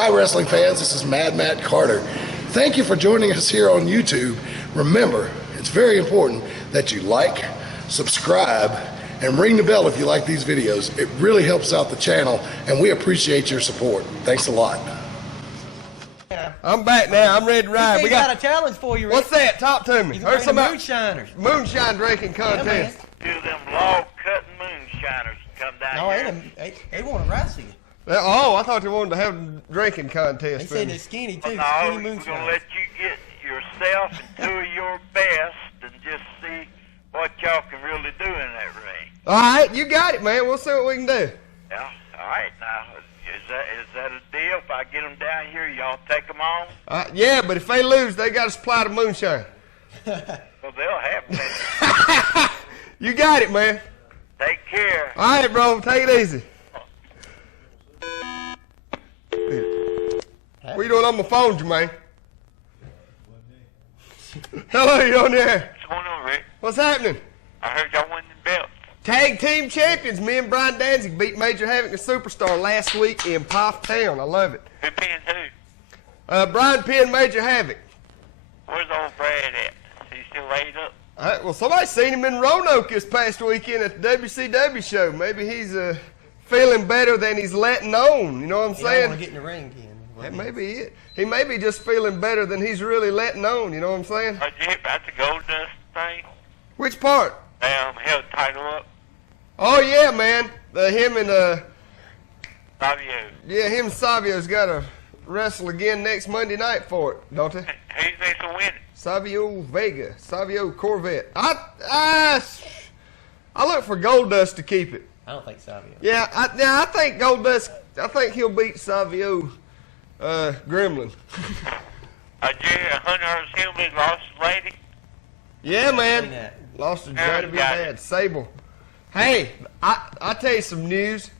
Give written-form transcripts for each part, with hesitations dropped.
Hi wrestling fans, this is Mad Matt Carter. Thank you for joining us here on YouTube. Remember, it's very important that you like, subscribe, and ring the bell if you like these videos. It really helps out the channel, and we appreciate your support. Thanks a lot. I'm back now. I'm ready to ride. We got a challenge for you, Rick. What's that? Talk to me. Heard some moonshiners. Moonshine drinking contest. Do them log-cutting moonshiners come down here. They want to wrestle you. Oh, I thought they wanted to have a drinking contest. They said they're skinny, too. No, Skinny we're moonshiners. going to let you get yourself and two of your best and just see what y'all can really do in that ring. All right, you got it, man. We'll see what we can do. Yeah, all right. Now, is that a deal? If I get them down here, y'all take them on? Yeah, but if they lose, they got to supply the moonshine. Well, they'll have to. You got it, man. Take care. All right, bro. Take it easy. What you doing on my phone, Jermaine? Hello, you on there? What's going on, Rick? What's happening? I heard y'all won the belt. Tag team champions. Me and Brian Danzig beat Major Havoc and Superstar last week in Poff Town. I love it. Who pinned who? Brian pinned Major Havoc. Where's old Brad at? Is he still laid up? Well, somebody seen him in Roanoke this past weekend at the WCW show. Maybe he's feeling better than he's letting on. You know what I'm saying? He don't want to get in the ring again. That may be it. He may be just feeling better than he's really letting on. You know what I'm saying? Did you hear about the Gold Dust thing? Which part? Held the title up. Oh yeah, man. Him and Savio. Yeah, him and Savio's got to wrestle again next Monday night for it, don't they? Who's next to win? Savio Vega, Savio Corvette. I look for Goldust to keep it. I don't think Savio. Yeah, I think Goldust. I think he'll beat Savio Gremlin. Jerry Hunter Assembly lost his lady. Yeah, man. Lost to Jody Bad. Sable. Hey, I tell you some news.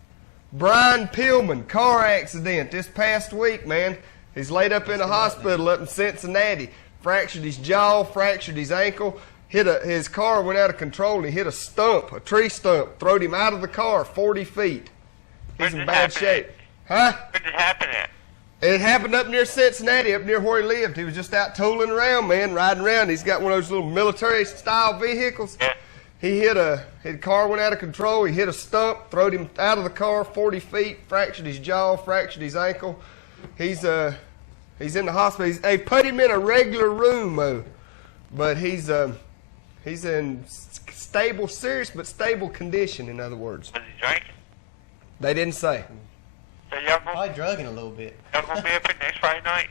Brian Pillman, car accident this past week, man. He's laid up in a hospital up in Cincinnati. Fractured his jaw, fractured his ankle. His car went out of control and he hit a stump, a tree stump, throwed him out of the car 40 feet. He's in bad shape. Huh? Where did it happen at? It happened up near Cincinnati, up near where he lived. He was just out tooling around, man, riding around. He's got one of those little military-style vehicles. Yeah. His car went out of control. He hit a stump, throwed him out of the car 40 feet, fractured his jaw, fractured his ankle. He's in the hospital. They put him in a regular room, though, but he's in serious but stable condition. In other words, Was he drinking? they didn't say. So y'all Probably drugging a little bit. gonna be up here next Friday night?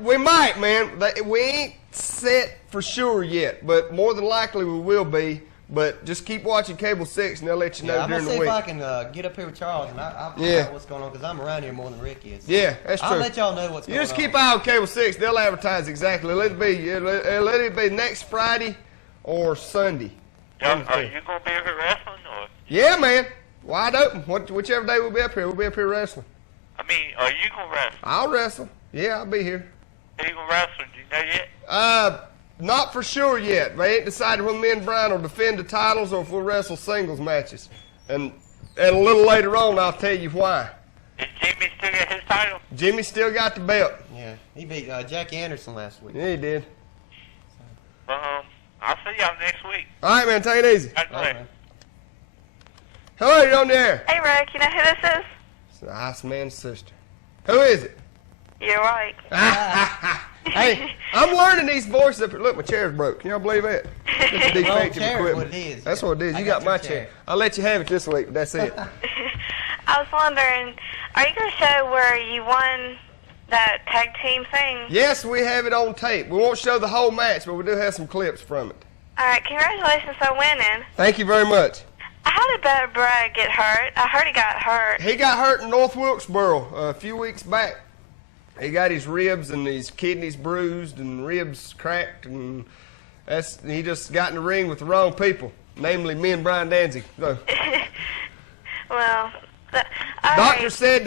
We might, man. We ain't set for sure yet, but more than likely we will be. But just keep watching Cable 6, and they'll let you know I'm during going the to see week. if I can get up here with Charles, and I'll find Yeah. out what's going on, because I'm around here more than Rick is. Yeah, that's true. I'll let y'all know what's going on. You just keep an eye on Cable 6. They'll advertise exactly. Let it be next Friday or Sunday. Are you gonna be up here wrestling, or? Yeah, man. Wide open. Whichever day we'll be up here. We'll be up here wrestling. I mean, are you gonna wrestle? I'll wrestle. Yeah, I'll be here. Are you gonna wrestle? Do you know yet? Not for sure yet. They ain't decided when me and Brian will defend the titles or if we'll wrestle singles matches. And a little later on, I'll tell you why. Did Jimmy still get his title? Jimmy still got the belt. Yeah, he beat Jackie Anderson last week. Yeah, he did. I'll see y'all next week. All right, man. Take it easy. That's All right. right. Hello, you on there? Hey, Rick, you know who this is? It's the Iceman's sister. Who is it? You're right. Hey, I'm learning these voices up here. Look, my chair's broke. Can y'all believe that? It's a defective chair is equipment. what it is. That's what it is. I You got got my your chair. chair. I'll let you have it this week, but that's it. I was wondering, are you going to show where you won that tag team thing? Yes, we have it on tape. We won't show the whole match, but we do have some clips from it. All right, congratulations on winning. Thank you very much. How did Brad get hurt? I heard he got hurt. He got hurt in North Wilkesboro a few weeks back. He got his ribs and his kidneys bruised and ribs cracked, and he just got in the ring with the wrong people, namely me and Brian Danzig. So, Well, doctor said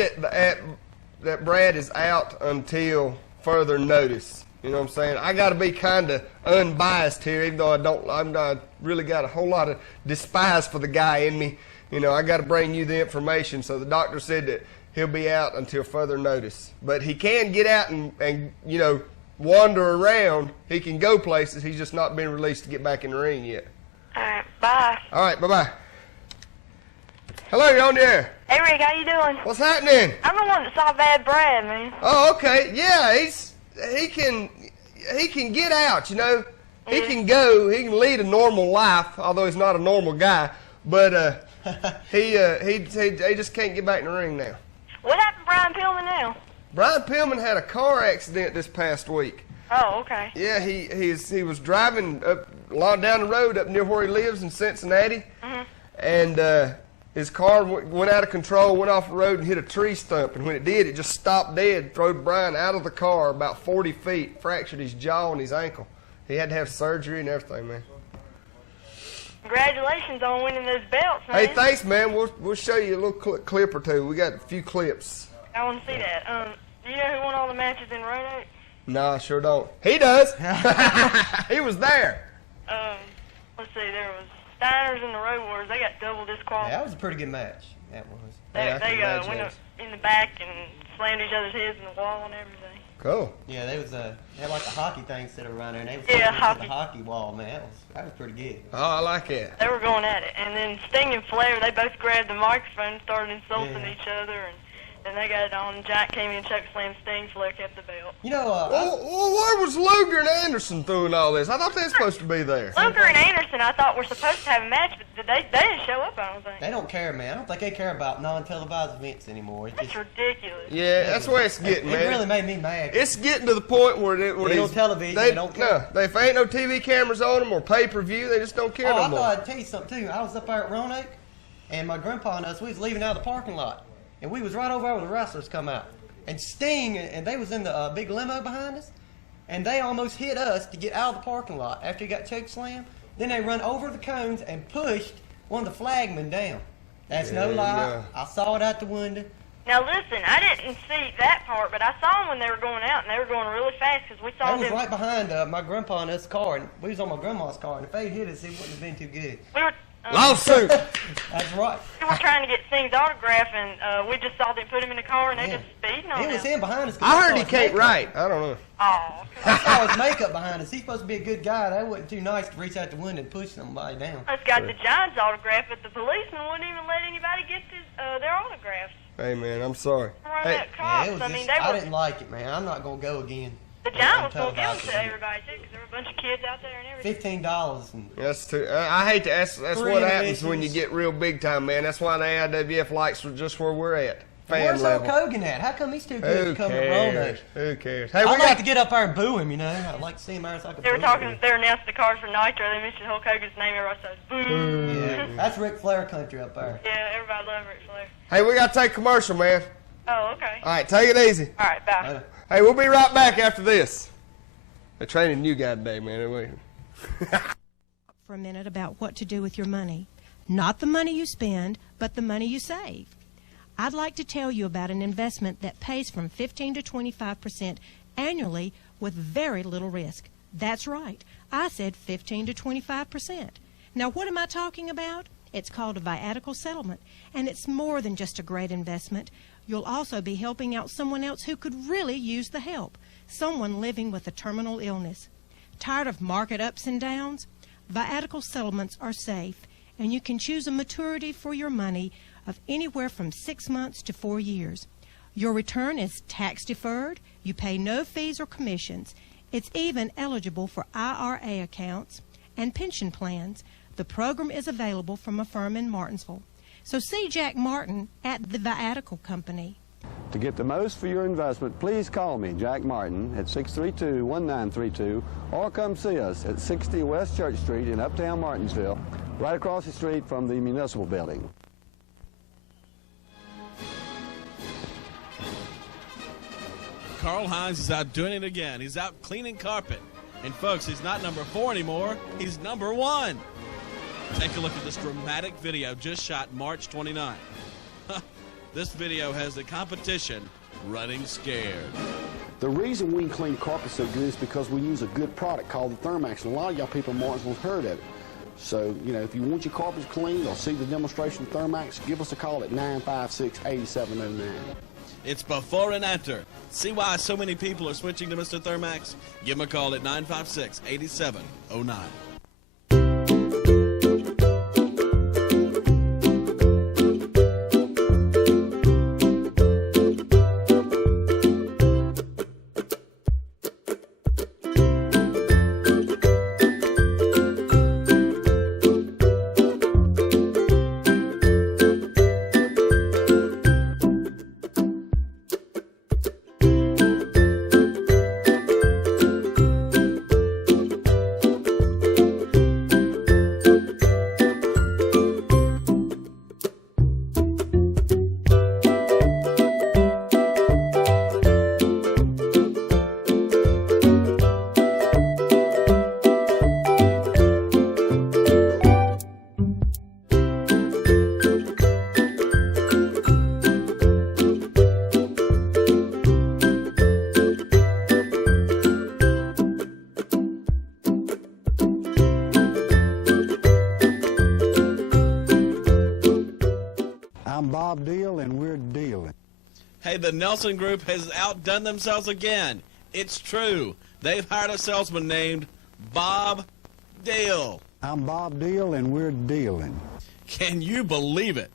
that Brad is out until further notice. You know what I'm saying? I got to be kind of unbiased here, even though I'm not really got a whole lot of despise for the guy in me. You know, I got to bring you the information. So the doctor said that he'll be out until further notice. But he can get out and you know, wander around. He can go places. He's just not been released to get back in the ring yet. All right, bye. All right, bye-bye. Hello, you're on the air. Hey, Rick, how you doing? What's happening? I'm the one that saw Bad Brad, man. Oh, okay. Yeah, he can get out, you know. He can go. He can lead a normal life, although he's not a normal guy. But he just can't get back in the ring now. What happened to Brian Pillman now? Brian Pillman had a car accident this past week. Oh, okay. Yeah, he was driving down the road up near where he lives in Cincinnati, and his car went out of control, went off the road and hit a tree stump. And when it did, it just stopped dead, threw Brian out of the car about 40 feet, fractured his jaw and his ankle. He had to have surgery and everything, man. Congratulations on winning those belts, man. Hey, thanks, man. We'll show you a little clip or two. We got a few clips. I want to see that. Do you know who won all the matches in Roanoke? No, I sure don't. He does. He was there. Let's see. There was Steiners and the Road Warriors. They got double disqualified. Yeah, that was a pretty good match. That was. They went up in the back and slammed each other's heads in the wall and everything. Cool. Yeah, they had like a hockey thing set around there, and they was hockey. the hockey wall, man. That was pretty good. Oh, I like it. They were going at it, and then Sting and Flair, they both grabbed the microphone and started insulting each other, and then they got it on. Jack came in and choke slammed Sting. Flair kept the belt. You know, well, where was Luger and Anderson doing all this? I thought they were supposed to be there. Luger and Anderson, I thought were supposed to have a match, but they didn't show up, I don't think. they don't care, man. I don't think they care about non-televised events anymore. It's That's just, ridiculous. Yeah, that's where it's getting, man. It really made me mad. It's getting to the point where They don't television, they don't care. No, if ain't no TV cameras on them or pay-per-view, they just don't care no I more. thought I'd tell you something, too. I was up there at Roanoke, and my grandpa and us, we was leaving out of the parking lot. And we was right over there where the wrestlers come out. And Sting, and they was in the big limo behind us, and they almost hit us to get out of the parking lot after he got choke slammed. Then they run over the cones and pushed one of the flagmen down. That's no lie. I saw it out the window. Now listen, I didn't see that part, but I saw them when they were going out, and they were going really fast because we saw That was them. right behind my grandpa and us car, and we was on my grandma's car, and if they hit us, it wouldn't have been too good. We were. Lawsuit. That's right. We were trying to get Sting's autograph, and we just saw them put him in the car, and they just speeding on It was him. him behind us. I heard he can't write. I don't know. Oh. I saw his makeup behind us. He's supposed to be a good guy. That wasn't too nice to reach out the window and push somebody down. It's got the Giants autograph, but the policeman wouldn't even let anybody get their autographs. Hey, man, I'm sorry. Hey, cops, Yeah, it was I just, mean, they I were. didn't like it, man. I'm not going to go again. The Giant was going to give them to everybody, too, because there were a bunch of kids out there and everything. $15 and That's too. I hate to. That's what happens when you get real big time, man. That's why the AIWF likes just where we're at. Fan where's level. Hulk Hogan at? How come he's too good Who to come to cares? Roanoke? Who cares? Hey, I'd we like got to get up there and boo him, you know. I'd like to see him there so I could They were boo talking. him. They were announcing the card for Nitro. They mentioned Hulk Hogan's name. Everybody says boo. Yeah, that's Ric Flair country up there. Yeah, everybody loved Ric Flair. Hey, we got to take commercial, man. Oh, okay. All right, take it easy. All right, bye. Hey, we'll be right back after this. They're training a new guy today, man. For a minute about what to do with your money. Not the money you spend, but the money you save. I'd like to tell you about an investment that pays from 15 to 25% annually with very little risk. That's right. I said 15 to 25%. Now, what am I talking about? It's called a viatical settlement, and it's more than just a great investment. You'll also be helping out someone else who could really use the help, someone living with a terminal illness. Tired of market ups and downs? Viatical settlements are safe, and you can choose a maturity for your money of anywhere from 6 months to 4 years. Your return is tax deferred. You pay no fees or commissions. It's even eligible for IRA accounts and pension plans. The program is available from a firm in Martinsville. So see Jack Martin at the Viatical Company. To get the most for your investment, please call me, Jack Martin, at 632-1932, or come see us at 60 West Church Street in Uptown Martinsville, right across the street from the Municipal Building. Karl Heinz is out doing it again. He's out cleaning carpet. And folks, he's not number 4 anymore. He's number 1. Take a look at this dramatic video just shot March 29. This video has the competition running scared. The reason we clean carpet so good is because we use a good product called the Thermax, and a lot of y'all people in Martinsville have heard of it. So, you know, if you want your carpets cleaned or see the demonstration of Thermax, give us a call at 956-8709. It's before and after. See why so many people are switching to Mr. Thermax? Give them a call at 956-8709. Bob Deal, and we're dealing. Hey, the Nelson Group has outdone themselves again. It's true. They've hired a salesman named Bob Deal. I'm Bob Deal, and we're dealing. Can you believe it?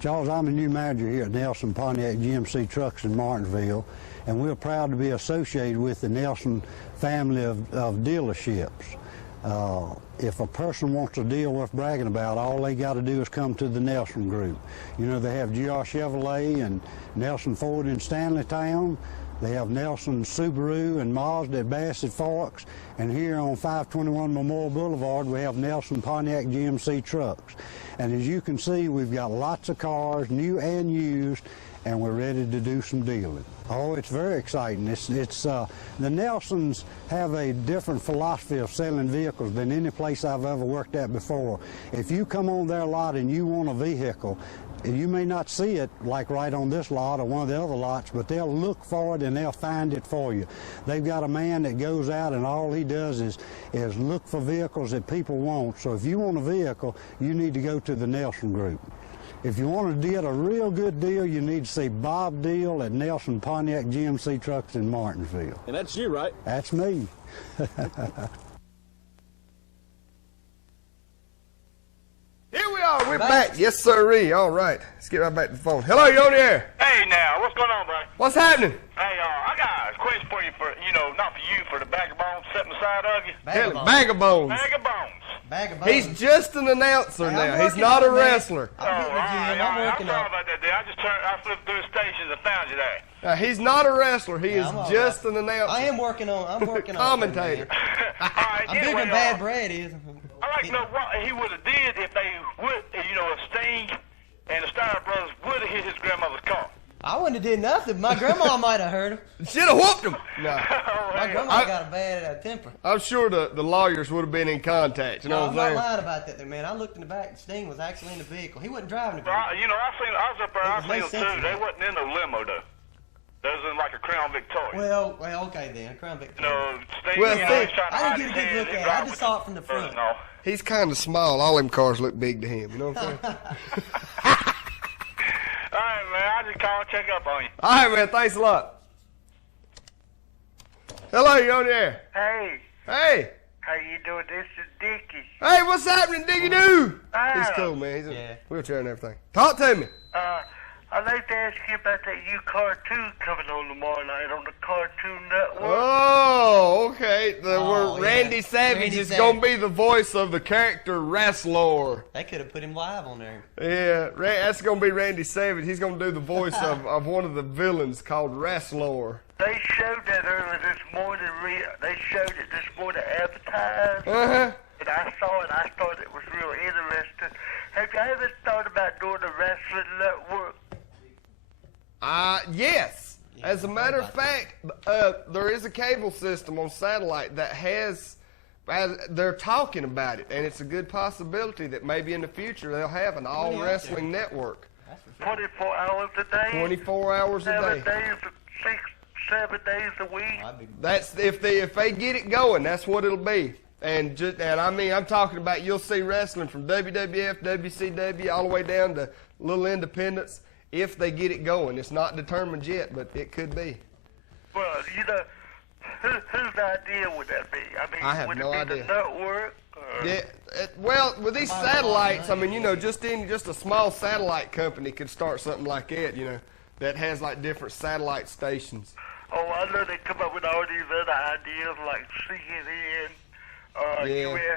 Charles, I'm the new manager here at Nelson Pontiac GMC Trucks in Martinsville, and we're proud to be associated with the Nelson family of dealerships. If a person wants a deal worth bragging about, all they got to do is come to the Nelson Group. You know, they have GR Chevrolet and Nelson Ford in Stanleytown. They have Nelson Subaru and Mazda at Bassett Forks. And here on 521 Memorial Boulevard, we have Nelson Pontiac GMC Trucks. And as you can see, we've got lots of cars, new and used, and we're ready to do some dealing. Oh, it's very exciting. The Nelsons have a different philosophy of selling vehicles than any place I've ever worked at before. If you come on their lot and you want a vehicle, you may not see it like right on this lot or one of the other lots, but they'll look for it and they'll find it for you. They've got a man that goes out and all he does is look for vehicles that people want. So if you want a vehicle, you need to go to the Nelson Group. If you want to get a real good deal, you need to see Bob Deal at Nelson Pontiac GMC Trucks in Martinsville. And that's you, right? That's me. Here we are. We're back. Yes, sirree. All right. Let's get right back to the phone. Hello, you on the air? Hey, now, what's going on, bro? What's happening? Hey, I got a question for you, not for you, for the bag of bones sitting beside of you. Bag of bones. Bag of bones. Bag of bones. He's just an announcer now. He's not a wrestler. I'm working on it. I'm sorry about that, dude. I flipped through the stations and found you there. He's not a wrestler. He is just an announcer. I'm working on commentator. All right, I'm big on bad bread is. I'd like to know what he would have did if they would, if Sting and the Steiner brothers would have hit his grandmother's car. I wouldn't have did nothing. My grandma might have heard him. Should have whooped him. No. My grandma got a bad temper. I'm sure the lawyers would have been in contact. You know what I'm saying? I'm not lying about that, man. I looked in the back, and Sting was actually in the vehicle. He wasn't driving the vehicle. I was up there. I seen them too. They wasn't in no limo though. They was in like a Crown Victoria. Well, okay then, a Crown Victoria. Sting, well, he's trying to I didn't get a good look at it. I just saw it from the front. No. He's kind of small. All them cars look big to him. You know what I'm saying? All right, man. I just call and check up on you. All right, man. Thanks a lot. Hello, you on the air? Hey. Hey. How you doing? This is Dickie. Hey, what's happening, Diggy Doo? He's Oh. cool, man. He's in a wheelchair and everything. Talk to me. I'd like to ask you about that new cartoon coming on tomorrow night on the Cartoon Network. Oh, okay. Where Randy Savage is going to be the voice of the character Wrestler. They could have put him live on there. Yeah, that's going to be Randy Savage. He's going to do the voice of one of the villains called Wrestler. They showed that earlier this morning. They showed it this morning advertised. Uh-huh. And I saw it. I thought it was real interesting. Have you ever thought about doing a wrestling network? Yes. As a matter of fact, there is a cable system on satellite that has, they're talking about it, and it's a good possibility that maybe in the future they'll have an all-wrestling network. 24 hours a day? 24 hours a day. 7 days, 7 days a week? That's if they get it going, that's what it'll be. And I mean, I'm talking about you'll see wrestling from WWF, WCW, all the way down to little independents if they get it going. It's not determined yet, but it could be. Well, you know, whose idea would that be? I mean, I have would no it be idea. the network? Or? Yeah, well, with these satellites, I mean, you know, just a small satellite company could start something like that, you know, that has like different satellite stations. Oh, I know they come up with all these other ideas like CNN, USA.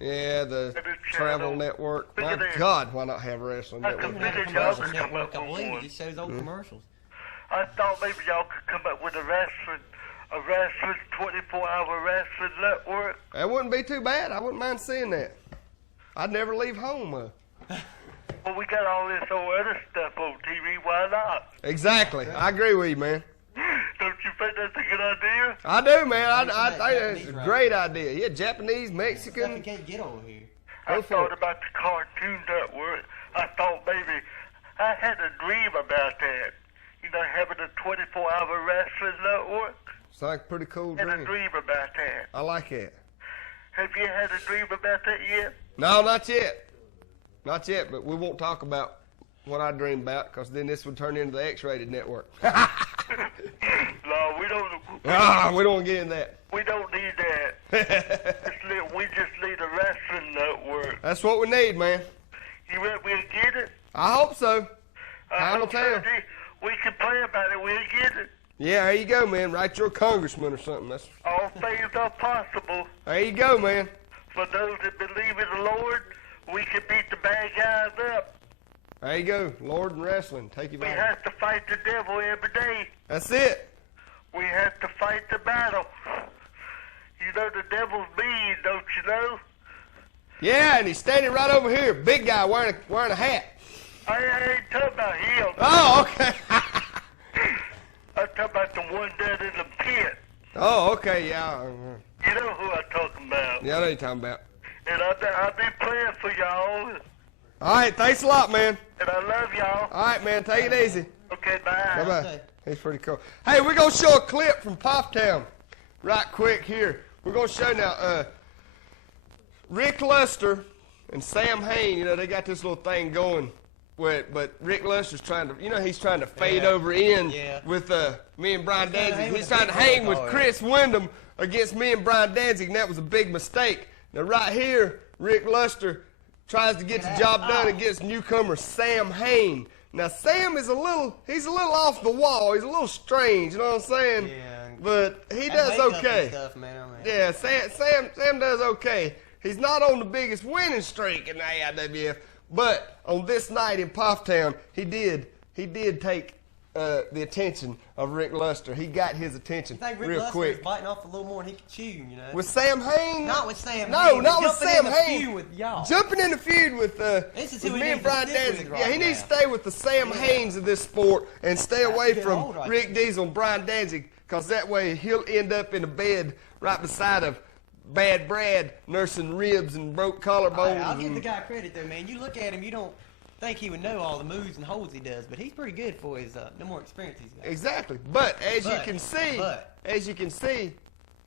Yeah, the travel network. My God, why not have a wrestling network? Commercial network, I believe it just shows old commercials. I thought maybe y'all could come up with a wrestling 24-hour wrestling network. That wouldn't be too bad. I wouldn't mind seeing that. I'd never leave home. Well, we got all this old other stuff on TV. Why not? Exactly. I agree with you, man. Don't you think that's a good idea? I do, man. I think that's a great idea. Yeah, Japanese, Mexican. Stuff you can't get over here. I thought about the Cartoon Network. I thought maybe I had a dream about that. You know, having a 24-hour wrestling network. It's like a pretty cool Had dream. a dream about that. I like it. Have you had a dream about that yet? No, not yet. Not yet, but we won't talk about what I dream about, because then this would turn into the X-rated network. No, we don't. We don't want to get in that. We don't need that. We just need a wrestling network. That's what we need, man. You reckon we'll get it? I hope so. I Time will hope so, tell. G. We can play about it. We'll get it. Yeah, there you go, man. Write your congressman or something. That's. All things are possible. There you go, man. For those that believe in the Lord, we can beat the bad guys up. There you go. Lord and wrestling. Take you We back. have to fight the devil every day. That's it. We have to fight the battle. You know the devil's mean, don't you know? Yeah, and he's standing right over here. Big guy wearing a hat. I ain't talking about him. Oh, okay. I'm talking about the one down in the pit. Oh, okay, yeah. You know who I'm talking about. Yeah, I know what you're talking about. And I'll be praying for y'all. All right, thanks a lot, man. And I love y'all. All right, man, take it easy. Okay, bye. Bye-bye. He's pretty cool. Hey, we're going to show a clip from Poptown right quick here. We're going to show now Rick Luster and Sam Hain, you know, they got this little thing going. But Rick Luster's trying to, you know, he's trying to fade over in with me and Brian Danzig. He's trying to hang with Chris Wyndham against me and Brian Danzig, and that was a big mistake. Now, right here, Rick Luster tries to get the job done against newcomer Sam Hain. Now, Sam is he's a little off the wall. He's a little strange, you know what I'm saying? Yeah. But he does okay. Stuff, man, yeah, Sam does okay. He's not on the biggest winning streak in the AIWF, but on this night in Poptown, he did take the attention of Rick Luster. He got his attention I think Rick real Luster quick. was biting off a little more than he could chew, you know. With Sam Hain? Not with Sam Hain. No, not with Sam Hain. Feud with y'all. Jumping in the feud with me and Brian Danzig. Yeah, he needs to stay with the Sam Hains of this sport and stay away from Rick Diesel and Brian Danzig, because that way he'll end up in a bed right beside of Bad Brad nursing ribs and broke collarbones. I'll give the guy credit though, man. You look at him, you don't think he would know all the moves and holds he does, but he's pretty good for his no more experience he's got. Exactly. But as you can see,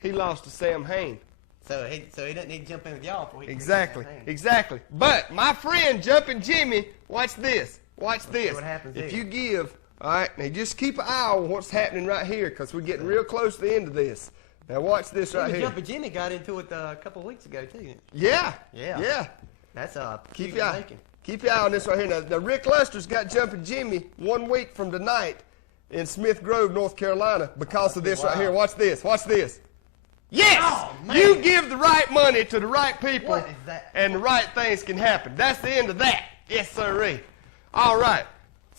he lost to Sam Hain. So he doesn't need to jump in with y'all before he can Exactly. But my friend Jumpin' Jimmy, watch this. Watch this. What happens if here. you give, all right, now just keep an eye on what's happening right here, because we're getting real close to the end of this. Now watch this right here. Jumpin' Jimmy got into it a couple of weeks ago too. Yeah. That's keep your eye on this right here. Now Rick Luster's got Jumpin' Jimmy 1 week from tonight in Smith Grove, North Carolina, because of this right here. Watch this. Watch this. Yes! You give the right money to the right people, and the right things can happen. That's the end of that. Yes, sirree. All right.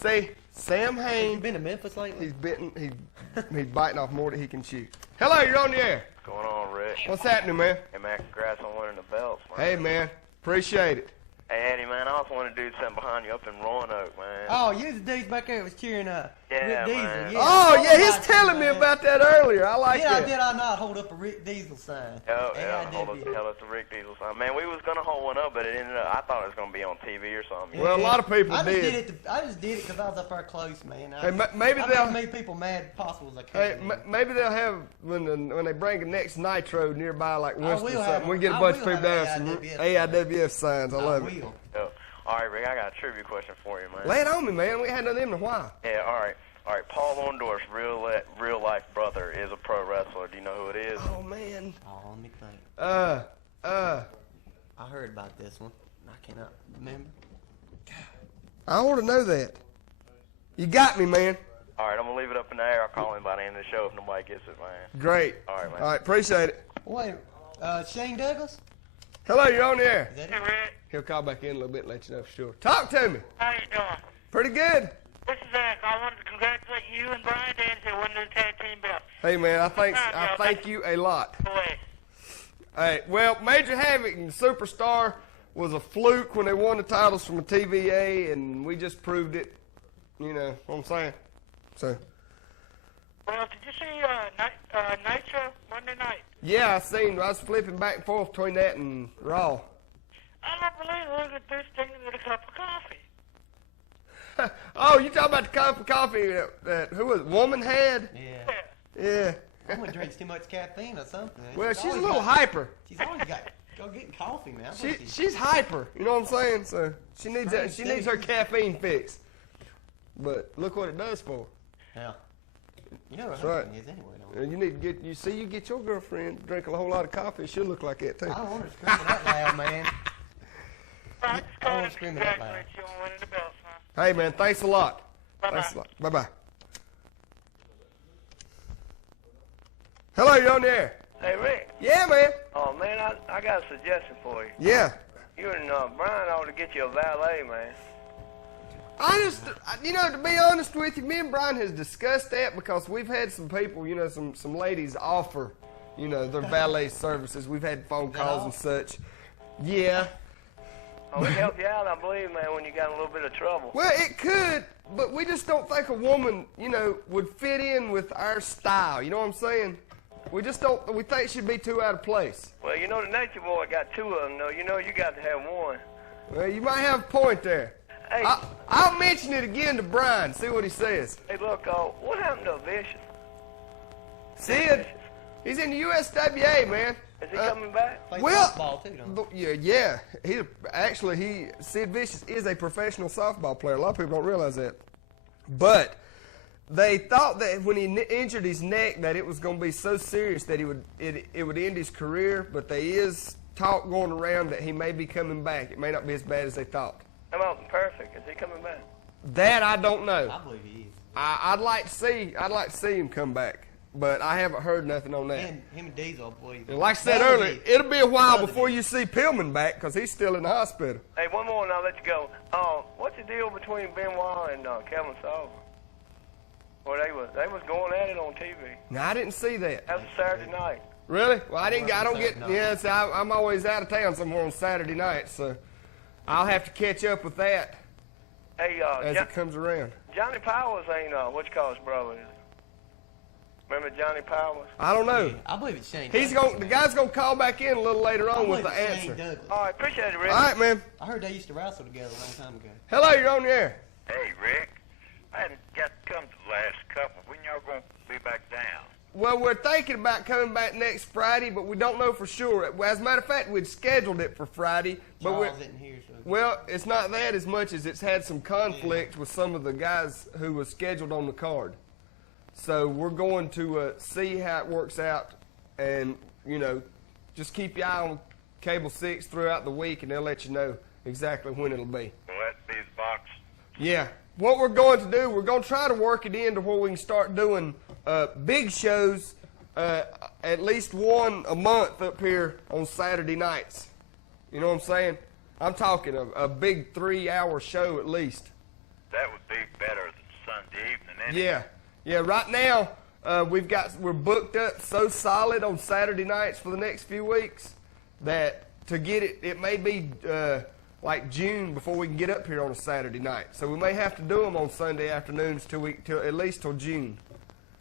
See, Sam Hain. You been to Memphis lately? He's biting off more than he can chew. Hello, you're on the air. What's going on, Rick? What's happening, man? Hey, man, congrats on winning the belts, man. Hey, man. Appreciate it. Hey, Eddie, man, I also want to do something behind you up in Roanoke, man. Oh, you the dudes back there that was cheering Yeah, Rick Diesel, man. yeah. Oh, yeah, he's Somebody, telling me man. about that earlier. I like Did that. I not hold up a Rick Diesel sign? Oh, yeah, AIWF. hold up the hell up the Rick Diesel sign. Man, we was going to hold one up, but it ended up, I thought it was going to be on TV or something. Well, a lot of people I did. just did it because I was up there close, man. Hey, maybe they'll make people mad as possible as I Hey, can. maybe they'll have when they bring the next Nitro nearby, like Winston or will something. have We get a I bunch of will people down have some AIWF AIWF signs. I love it. will. Oh. All right, Rick, I got a trivia question for you, man. Lay it on me, man. We ain't had none of them in a while. Yeah, all right. All right, Paul Orndorff's real life brother is a pro wrestler. Do you know who it is? Oh man. Oh, let me think. I heard about this one. I cannot remember. I want to know that. You got me, man. All right, I'm gonna leave it up in the air. I'll call him by the end of the show if nobody gets it, man. Great. All right, man. All right, appreciate it. Wait, Shane Douglas? Hello, you're on the air. Is that Hey, it? Rick. He'll call back in a little bit and let you know for sure. Talk to me. How you doing? Pretty good. This is Zach. I wanted to congratulate you and Brian Dancy on winning the tag team belt. Hey, man, I thank you a lot. Away. Hey, well, Major Havoc and Superstar was a fluke when they won the titles from a TVA, and we just proved it. You know what I'm saying? So. Well, did you see Nitro Monday night? Yeah, I was flipping back and forth between that and Raw. I don't believe we're going to do Sting with a cup of coffee. Oh, you talking about the cup of coffee that who was it, Woman had? Yeah. Yeah. Woman drinks too much caffeine or something. Well, she's a little hyper. She's always got go getting coffee, man. She's hyper. You know what I'm saying? So she needs that. She needs her caffeine fix. But look what it does for her. Yeah. You know what That's her right. husband is anyway, don't And you need to get your girlfriend to drink a whole lot of coffee. She'll look like that too. I don't want her screaming that loud, man. Well, I just I called want and to scream that loud. congratulate you on winning the belt, son. Hey man, thanks a lot. Bye-bye. Thanks a lot. Bye bye. Hello, you're on the air. Hey, Rick. Yeah, man. Oh, man, I got a suggestion for you. Yeah. You and Brian ought to get you a valet, man. To be honest with you, me and Brian has discussed that because we've had some people, some ladies offer, their valet services. We've had phone calls and such. Yeah. Oh, it helped you out, I believe, man, when you got in a little bit of trouble. Well, it could, but we just don't think a woman, would fit in with our style. You know what I'm saying? We just don't. We think she'd be too out of place. Well, the Nature Boy got two of them, though. You got to have one. Well, you might have a point there. Hey. I'll mention it again to Brian, see what he says. Hey, look, what happened to Vicious? Sid, he's in the USWA, man. Is he coming back? Plays Well, softball too, don't yeah. Sid Vicious is a professional softball player. A lot of people don't realize that. But they thought that when he injured his neck that it was going to be so serious that it would end his career. But there is talk going around that he may be coming back. It may not be as bad as they thought. How about Perfect? Is he coming back? That I don't know. I believe he is. I'd like to see him come back, but I haven't heard nothing on that. Him and Diesel, boy. And like I said earlier, it'll be a while before you see Pillman back because he's still in the hospital. Hey, one more and I'll let you go. What's the deal between Benoit and Kevin Sullivan? Well, they was going at it on TV. No, I didn't see that. That was Saturday night. Really? Well, I'm always out of town somewhere on Saturday night, so I'll have to catch up with that Hey, as it comes around. Johnny Powers ain't his brother, is he? Remember Johnny Powers? I don't know. I believe it's Shane. The guy's gonna call back in a little later on with the answer. All right, appreciate it, Rick. All right, man. I heard they used to wrestle together a long time ago. Hello, you're on the air. Hey, Rick. I hadn't got to come to the last couple. When y'all going to be back down? Well, we're thinking about coming back next Friday, but we don't know for sure. As a matter of fact, we'd scheduled it for Friday. But Charles isn't here, so. Well, it's not that as much as it's had some conflict with some of the guys who was scheduled on the card. So we're going to see how it works out and, just keep your eye on Cable 6 throughout the week, and they'll let you know exactly when it'll be. Will that be the box? Yeah. What we're going to do, we're going to try to work it into where we can start doing big shows, at least one a month up here on Saturday nights. You know what I'm saying? I'm talking a big 3-hour show at least. That would be better than Sunday evening, anyway. Yeah. Right now, we're booked up so solid on Saturday nights for the next few weeks that to get it may be like June before we can get up here on a Saturday night. So we may have to do them on Sunday afternoons till at least till June.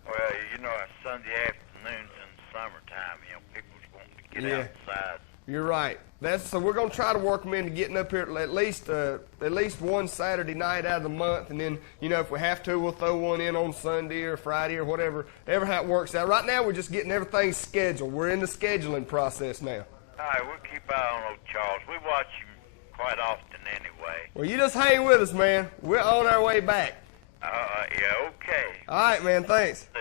Well, you know, Sunday afternoons in the summertime, you know, people's wanting to get outside. You're right. So we're gonna try to work them into getting up here at least one Saturday night out of the month, and then if we have to, we'll throw one in on Sunday or Friday or whatever how it works out. Right now, we're just getting everything scheduled. We're in the scheduling process now. All right, we'll keep an eye on old Charles. We watch him quite often anyway. Well, you just hang with us, man. We're on our way back. Yeah, okay. All right, man. Thanks. See.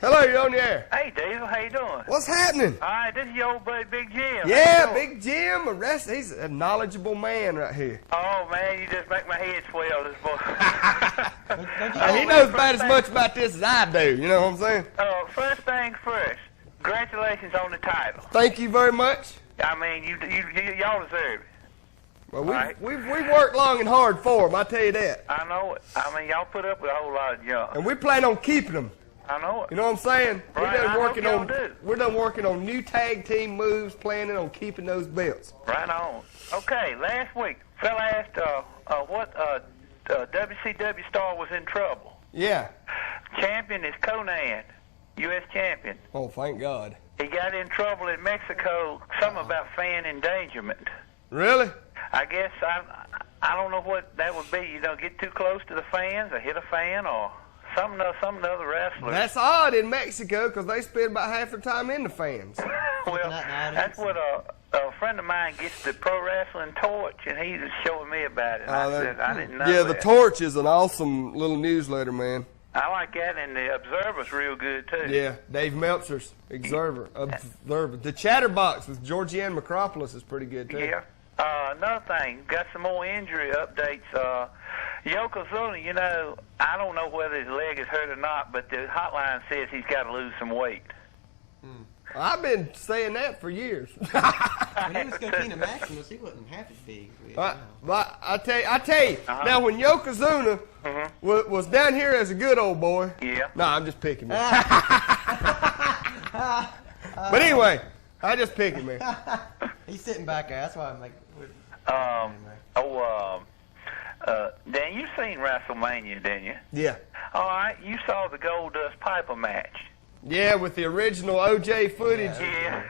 Hello, you're on the air. Hey, Dave, how you doing? What's happening? All right, this is your old buddy, Big Jim. Yeah, Big Jim. He's a knowledgeable man right here. Oh, man, you just make my head swell, this boy. He knows about as much about this as I do, you know what I'm saying? First things first, congratulations on the title. Thank you very much. I mean, y'all deserve it. Well, we've worked long and hard for them, I tell you that. I know it. I mean, y'all put up with a whole lot of junk. And we plan on keeping them. I know it. You know what I'm saying? Right, we're done working on new tag team moves, planning on keeping those belts. Right on. Okay, last week, fella asked what WCW star was in trouble. Yeah. Champion is Conan, U.S. champion. Oh, thank God. He got in trouble in Mexico, something about fan endangerment. Really? I guess, I don't know what that would be. Get too close to the fans or hit a fan or some of the other wrestlers. That's odd in Mexico because they spend about half their time in the fans. Well, that's what a friend of mine gets the pro wrestling torch, and he was showing me about it. I said, I didn't know Yeah, that. the Torch is an awesome little newsletter, man. I like that, and the Observer's real good, too. Yeah, Dave Meltzer's Observer. The Chatterbox with Georgianne Macropolis is pretty good, too. Yeah. Another thing, got some more injury updates. Yokozuna, I don't know whether his leg is hurt or not, but the hotline says he's got to lose some weight. I've been saying that for years. When he was Coquina Maximus, he wasn't half as big. But I tell you, now when Yokozuna was down here as a good old boy. Yeah. No, I'm just picking, man. But anyway, I just pick him, man. He's sitting back there. That's why I'm like. Dan, you seen WrestleMania, didn't you? Yeah. All right, you saw the Goldust Piper match. Yeah, with the original OJ footage. Yeah.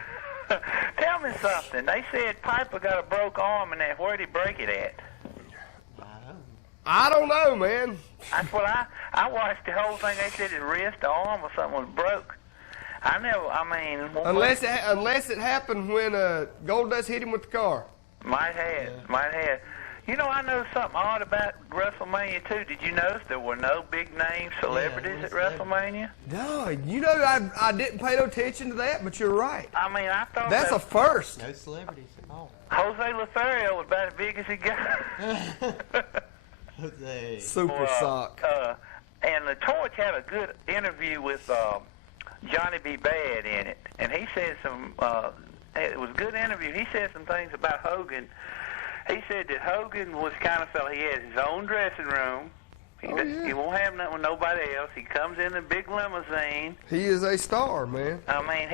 Tell me something. They said Piper got a broke arm, and where'd he break it at? I don't know, man. That's what I watched the whole thing. They said his wrist, the arm, or something was broke. Unless it happened when Goldust hit him with the car. Might have. I know something odd about WrestleMania, too. Did you notice there were no big-name celebrities at WrestleMania? No, I didn't pay no attention to that, but you're right. I mean, I thought that's a first. No celebrities at all. Jose Lothario was about as big as he got. Jose. Super sock. And the Torch had a good interview with Johnny B. Bad in it, and he said it was a good interview. He said some things about Hogan. He said that Hogan was the kind of fella, he has his own dressing room. He won't have nothing with nobody else. He comes in a big limousine. He is a star, man. I mean,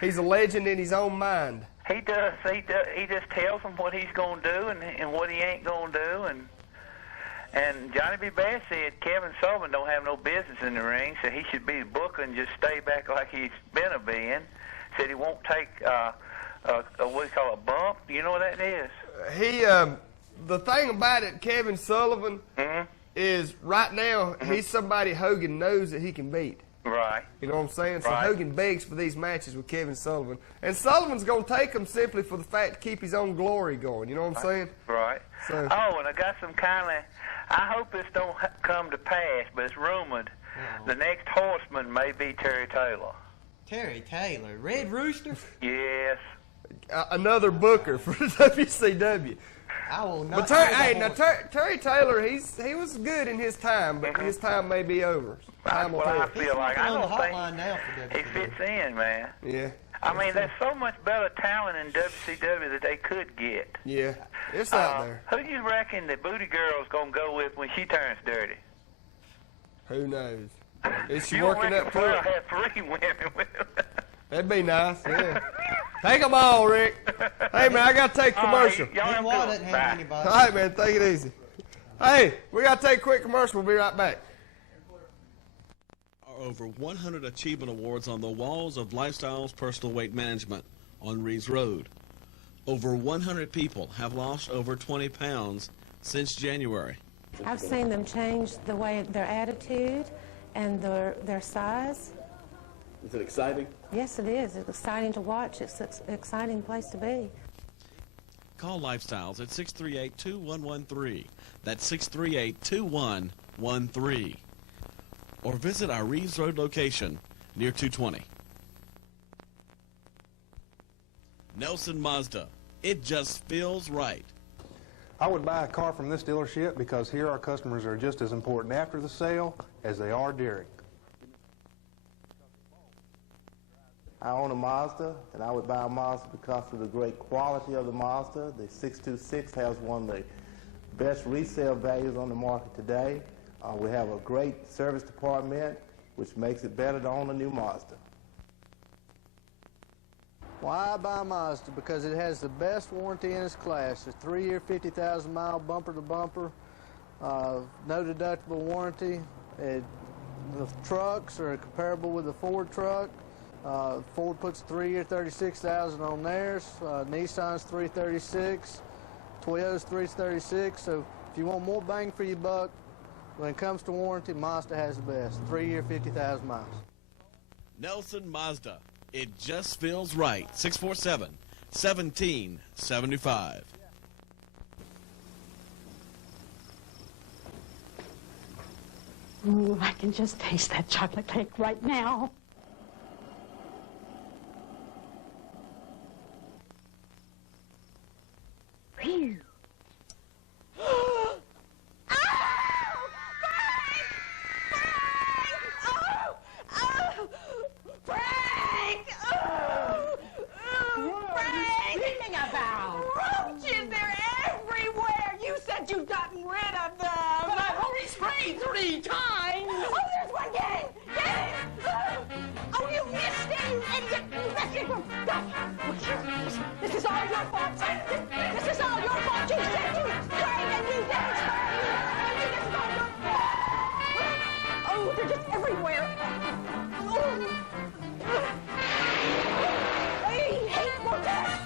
he's a legend in his own mind. He does. He just tells them what he's going to do and what he ain't going to do. And Johnny B. Bass said Kevin Sullivan don't have no business in the ring, so he should be the booker and just stay back like he's been a being. Said he won't take what we call a bump. You know what that is? The thing about it, Kevin Sullivan, is right now he's somebody Hogan knows that he can beat. Right. You know what I'm saying? So right. Hogan begs for these matches with Kevin Sullivan. And Sullivan's going to take them simply for the fact to keep his own glory going. You know what I'm saying? Right. So, and I got some I hope this don't come to pass, but it's rumored the next horseman may be Terry Taylor. Terry Taylor? Red Rooster? Yes. Another booker for WCW. I will not. But Terry Taylor, he was good in his time, but his time may be over. That's what I feel like. I don't think now for he fits in, man. Yeah. I mean, there's so much better talent in WCW that they could get. Yeah, it's out there. Who do you reckon the booty girl's gonna go with when she turns dirty? Who knows? Is she working up to it? Have 3 women with her. That'd be nice, yeah. Take them all, Rick. Hey, man, I got to take a commercial. All right, man, take it easy. Hey, we got to take a quick commercial. We'll be right back. Over 100 achievement awards on the walls of Lifestyles Personal Weight Management on Reeves Road. Over 100 people have lost over 20 pounds since January. I've seen them change the way their attitude and their size. Is it exciting? Yes, it is. It's exciting to watch. It's an exciting place to be. Call Lifestyles at 638-2113. That's 638-2113. Or visit our Reeves Road location near 220. Nelson Mazda. It just feels right. I would buy a car from this dealership because here our customers are just as important after the sale as they are during. I own a Mazda, and I would buy a Mazda because of the great quality of the Mazda. The 626 has one of the best resale values on the market today. We have a great service department, which makes it better to own a new Mazda. Why buy a Mazda? Because it has the best warranty in its class. A 3-year, 50,000-mile bumper-to-bumper, no deductible warranty. The trucks are comparable with the Ford truck. Ford puts 3-year, 36,000 on theirs. Nissan's 336. Toyota's 336. So if you want more bang for your buck, when it comes to warranty, Mazda has the best. 3-year, 50,000 miles. Nelson Mazda. It just feels right. 647-1775. Ooh, I can just taste that chocolate cake right now. Phew. You've gotten rid of them! But I've already sprayed 3 times! Oh, there's one getting! Oh, you missed it, you idiot! You missed it! This is all your fault! This is all your fault! You said you sprayed and you didn't spray! This is all your fault! Oh, they're just everywhere! I hate protest!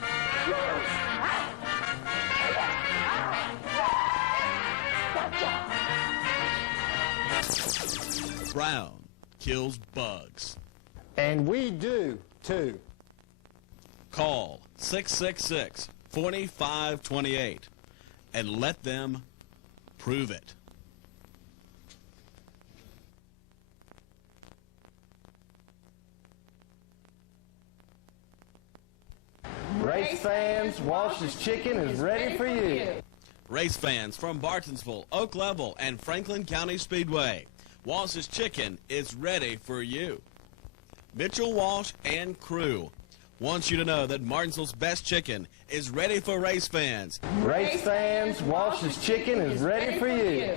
Brown kills bugs. And we do, too. Call 666-4528 and let them prove it. Race fans, Walsh's Chicken is ready for you. Race fans from Martinsville, Oak Level, and Franklin County Speedway, Walsh's Chicken is ready for you. Mitchell Walsh and crew wants you to know that Martinsville's best chicken is ready for race fans. Race fans, Walsh's Chicken is ready for you.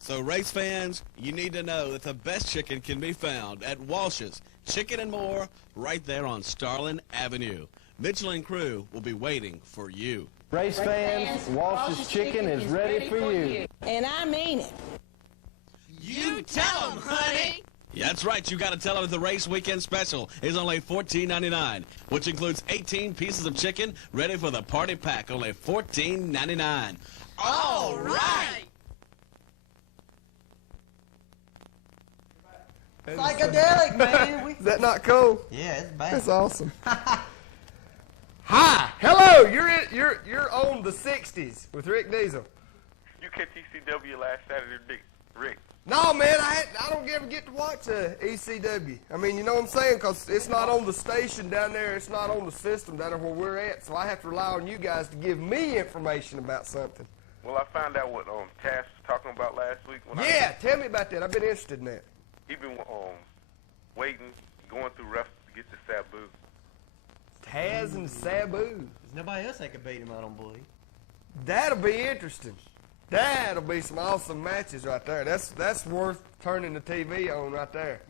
So race fans, you need to know that the best chicken can be found at Walsh's Chicken and More right there on Starlin Avenue. Mitchell and crew will be waiting for you. Race fans, Walsh's Chicken is ready for you. And I mean it. You tell them, honey! Yeah, that's right. You got to tell them that the race weekend special is only $14.99, which includes 18 pieces of chicken ready for the party pack. Only $14.99. All right! Psychedelic, man. Is that not cool? Yeah, it's bad. That's awesome. Hi, hello. You're on the 60s with Rick Diesel. You catch ECW last Saturday, Rick? No, man, I don't ever get to watch ECW. I mean, you know what I'm saying? Because it's not on the station down there. It's not on the system down there where we're at. So I have to rely on you guys to give me information about something. Well, I found out what Taz was talking about last week. Tell me about that. I've been interested in that. He been waiting, going through refs to get the Sabu. Taz and Sabu. There's nobody else that could beat him, I don't believe. That'll be interesting. That'll be some awesome matches right there. That's worth turning the TV on right there.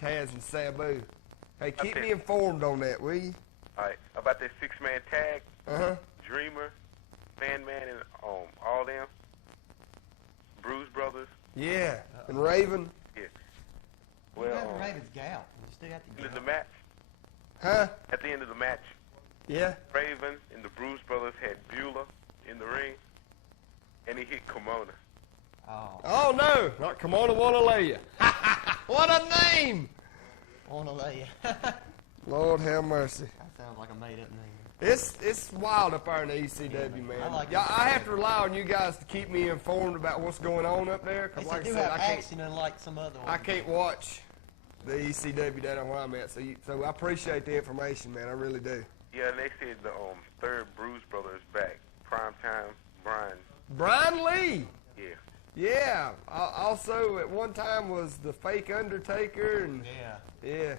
Taz and Sabu. Hey, keep me informed on that, will you? All right, about that six-man tag, Dreamer, Sandman, and all them, Bruise Brothers. Yeah, and Raven. Yeah. Well, Well, Raven's gal. You still got the end of the match. Huh? At the end of the match, Yeah. Raven and the Bruise Brothers had Beulah in the ring, and he hit Kimona. Oh no, not Kimona Wanalea. What a name! Wanalea. Lord have mercy. That sounds like a made-up name. It's wild up there in the ECW, man. I like Y'all, I ECW. have to rely on you guys to keep me informed about what's going on up there. They Cause like I do said, have I can't, action unlike some other ones. I can't watch the ECW down where I'm at. So I appreciate the information, man. I really do. Yeah, and they said the third Bruise Brothers back. Primetime Brian. Brian Lee. Yeah. Yeah. Also, at one time was the fake Undertaker, and yeah.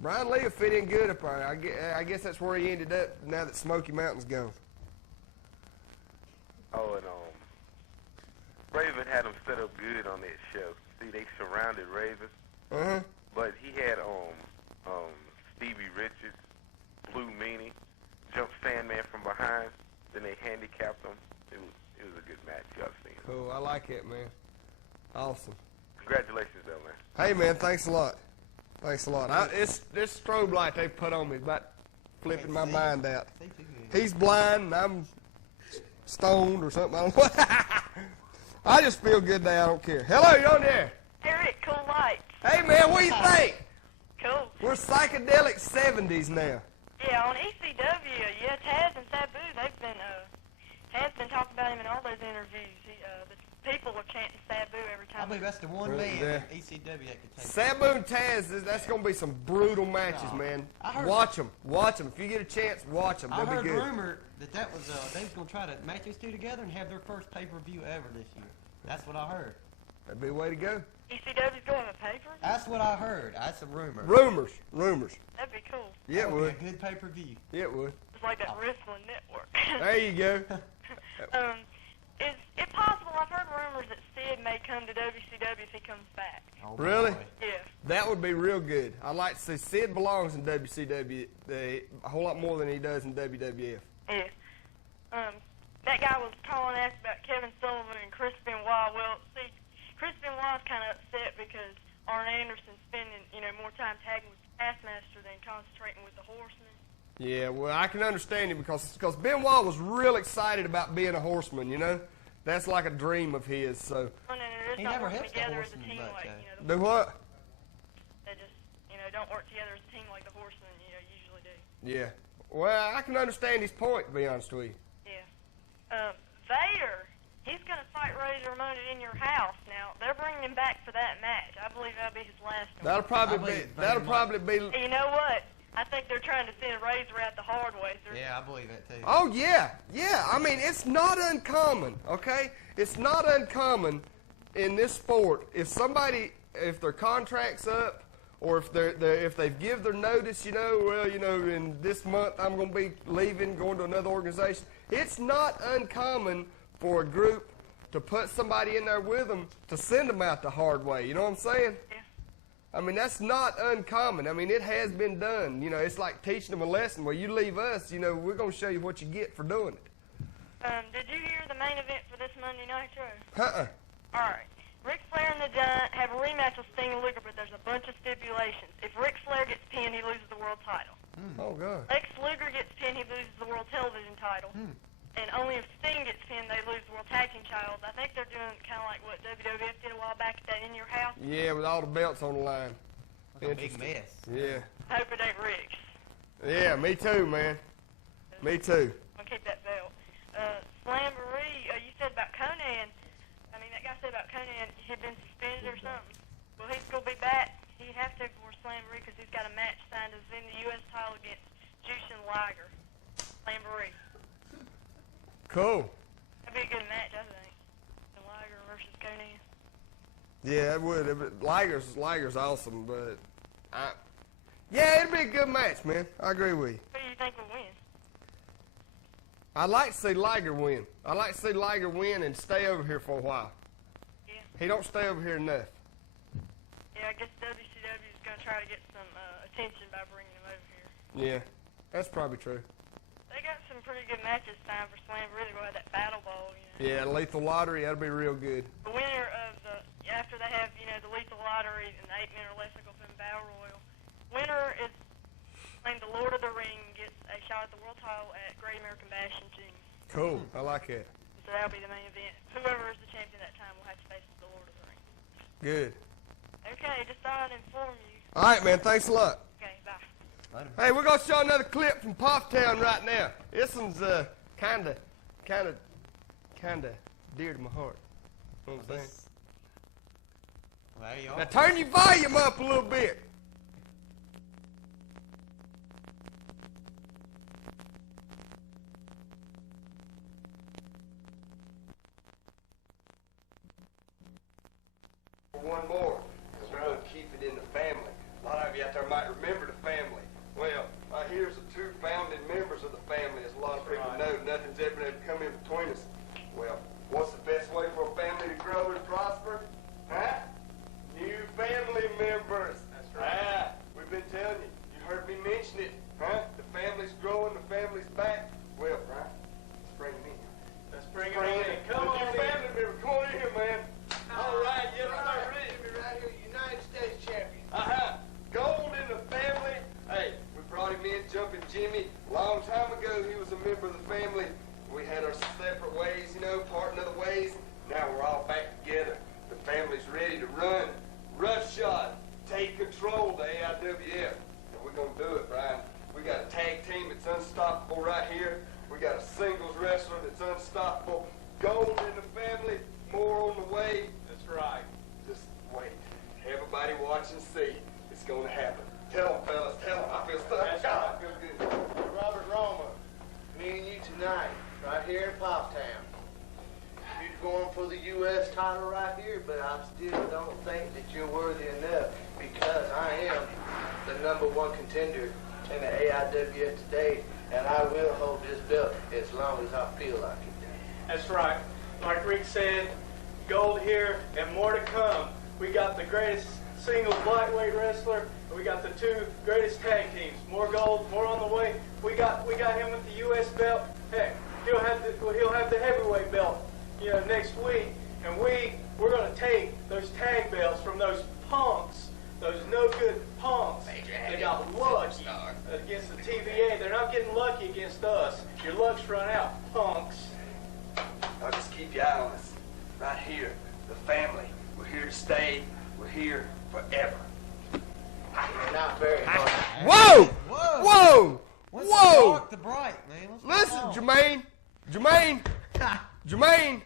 Brian Lee will fit in good up there. I guess that's where he ended up now that Smoky Mountain's gone. Oh, and Raven had him set up good on that show. See, they surrounded Raven, but he had Stevie Richards, Blue Meanie, jumped Sandman from behind. Then they handicapped him. It was a good match. You ought to see it. Cool. I like it, man. Awesome. Congratulations, though, man. Hey, man. Thanks a lot. Thanks a lot. This strobe light they put on me is about flipping my mind out. He's blind and I'm stoned or something. I don't know. I just feel good today. I don't care. Hello, you on there? Hey, Rick, cool lights. Hey, man. What do you think? Cool. We're psychedelic 70s now. Yeah, on ECW, yeah, Taz and Sabu, Taz been talking about him in all those interviews. The people are chanting Sabu every time. I believe that's the one man in ECW that could take Sabu and Taz, that's going to be some brutal matches, man. Watch them. Watch them. If you get a chance, watch them. I They'll heard be good. rumor that was they was going to try to match these two together and have their first pay-per-view ever this year. That's what I heard. That'd be a way to go. ECW's going to paper? That's what I heard. That's a rumor. Rumors. That'd be cool. Yeah, it would. Be a good pay-per-view. Yeah, it would. It's like that Wrestling Network. There you go. Is it possible? I've heard rumors that Sid may come to WCW if he comes back. Really? Yeah. That would be real good. I'd like to see Sid belongs in WCW a whole lot more than he does in WWF. Yeah. That guy was calling and asked about Kevin Sullivan and Chris Benoit. Well, see, Chris Benoit's kind of upset because Arn Anderson's spending, more time tagging with Taskmaster than concentrating with the Horsemen. Yeah, well, I can understand it because Benoit was real excited about being a horseman, That's like a dream of his, so. He never helps the Horsemen much. Do what? They just, don't work together as a team like the Horsemen, usually do. Yeah. Well, I can understand his point, to be honest with you. Yeah. Vader, he's going to fight Razor Ramon in your house. Now, they're bringing him back for that match. I believe that'll be his last one. That'll probably be. And you know what? I think they're trying to send Razor out the hard way. Yeah, I believe that too. Oh, yeah. I mean, it's not uncommon, okay? It's not uncommon in this sport. If their contract's up, or if they've give their notice, in this month I'm going to be leaving, going to another organization. It's not uncommon for a group to put somebody in there with them to send them out the hard way. You know what I'm saying? Yeah. I mean, that's not uncommon. I mean, it has been done. It's like teaching them a lesson. Where you leave us, we're going to show you what you get for doing it. Did you hear the main event for this Monday Nitro? Uh-uh. All right. Ric Flair and the Giant have a rematch with Sting and Luger, but there's a bunch of stipulations. If Ric Flair gets pinned, he loses the world title. Oh, God. Lex Luger gets pinned, he loses the world television title. And only if Sting gets pinned, they lose the world tag team titles. I think they're doing kind of like what WWF did a while back at that In Your House. Yeah, with all the belts on the line. That's a big mess. Yeah. I hope it ain't Rick's. Yeah, me too, man. Me too. I'll keep that belt. Slamboree, you said about Conan. I mean, that guy said about Conan he'd been suspended or something. Well, he's going to be back. He'd have to for Slamboree because he's got a match signed as in the U.S. title against Jushin Liger. Slamboree. Cool. That'd be a good match, I think. The Liger versus Conan. Yeah, it would. Liger's awesome, but yeah, it'd be a good match, man. I agree with you. Who do you think will win? I'd like to see Liger win. I'd like to see Liger win and stay over here for a while. Yeah. He don't stay over here enough. Yeah, I guess WCW is going to try to get some attention by bringing him over here. Yeah. That's probably true. They got some pretty good matches time for Slamboree. Go have that battle ball, Yeah, Lethal Lottery, that'll be real good. The winner of after they have, the Lethal Lottery and the 8 men or less that goes in the Battle Royal. Winner is named the Lord of the Ring, gets a shot at the world title at Great American Bash in June. Cool, I like it. So that'll be the main event. Whoever is the champion that time will have to face the Lord of the Ring. Good. Okay, just thought I'd inform you. All right, man, thanks a lot. Okay, bye. Hey, we're going to show another clip from Poptown right now. This one's kind of dear to my heart. You know what I'm saying? Well, you Now turn your volume up a little bit. One more, because we're going to keep it in the family. A lot of you out there might remember the family. Well, here's the two founding members of the family, as a lot of people know. Nothing's ever come in between us. Well, what's the best way for a family to grow and prosper? Huh? New family members. That's right. We've been telling you. You heard me mention it. Huh? The family's growing, the family's back. Well, Brian, let's bring him in. Let's bring him in. Come on, new family member. Come on in here, man. All right, yes, sir. Right here, United States champion. Gold in the family. Hey, we brought him in, Jumping Jimmy. A long time ago, he was a member of the family. We had our separate ways, parting of the ways. Now we're all back together. The family's ready to run. Roughshod, take control of the AIWF. And we're going to do it, Brian. We got a tag team that's unstoppable right here. We got a singles wrestler that's unstoppable. Gold in the family, more on the way. That's right. Just wait. Everybody watch and see. It's going to happen. Tell them, fellas. Tell them. I feel stuck. God, I feel good. Robert Roma, me and you tonight, right here in Poptown. You're going for the U.S. title right here, but I still don't think that you're worthy enough because I am the #1 contender in the AIWF today, and I will hold this belt as long as I feel like it. That's right. Like Rick said, gold here and more to come. We got the greatest singles lightweight wrestler, and we got the two greatest tag teams. More gold, more on the way. We got him with the U.S. belt. Heck, he'll have the heavyweight belt, next week. And we're going to take those tag belts from those punks, those no good punks. They got lucky against the TVA. They're not getting lucky against us. Your luck's run out, punks. I'll just keep your eye on us. Right here, the family. We're here to stay. We're here forever. You're not very hard. Whoa! Whoa! What's Whoa! the dark, the bright, man? What's Listen, going on? Jermaine.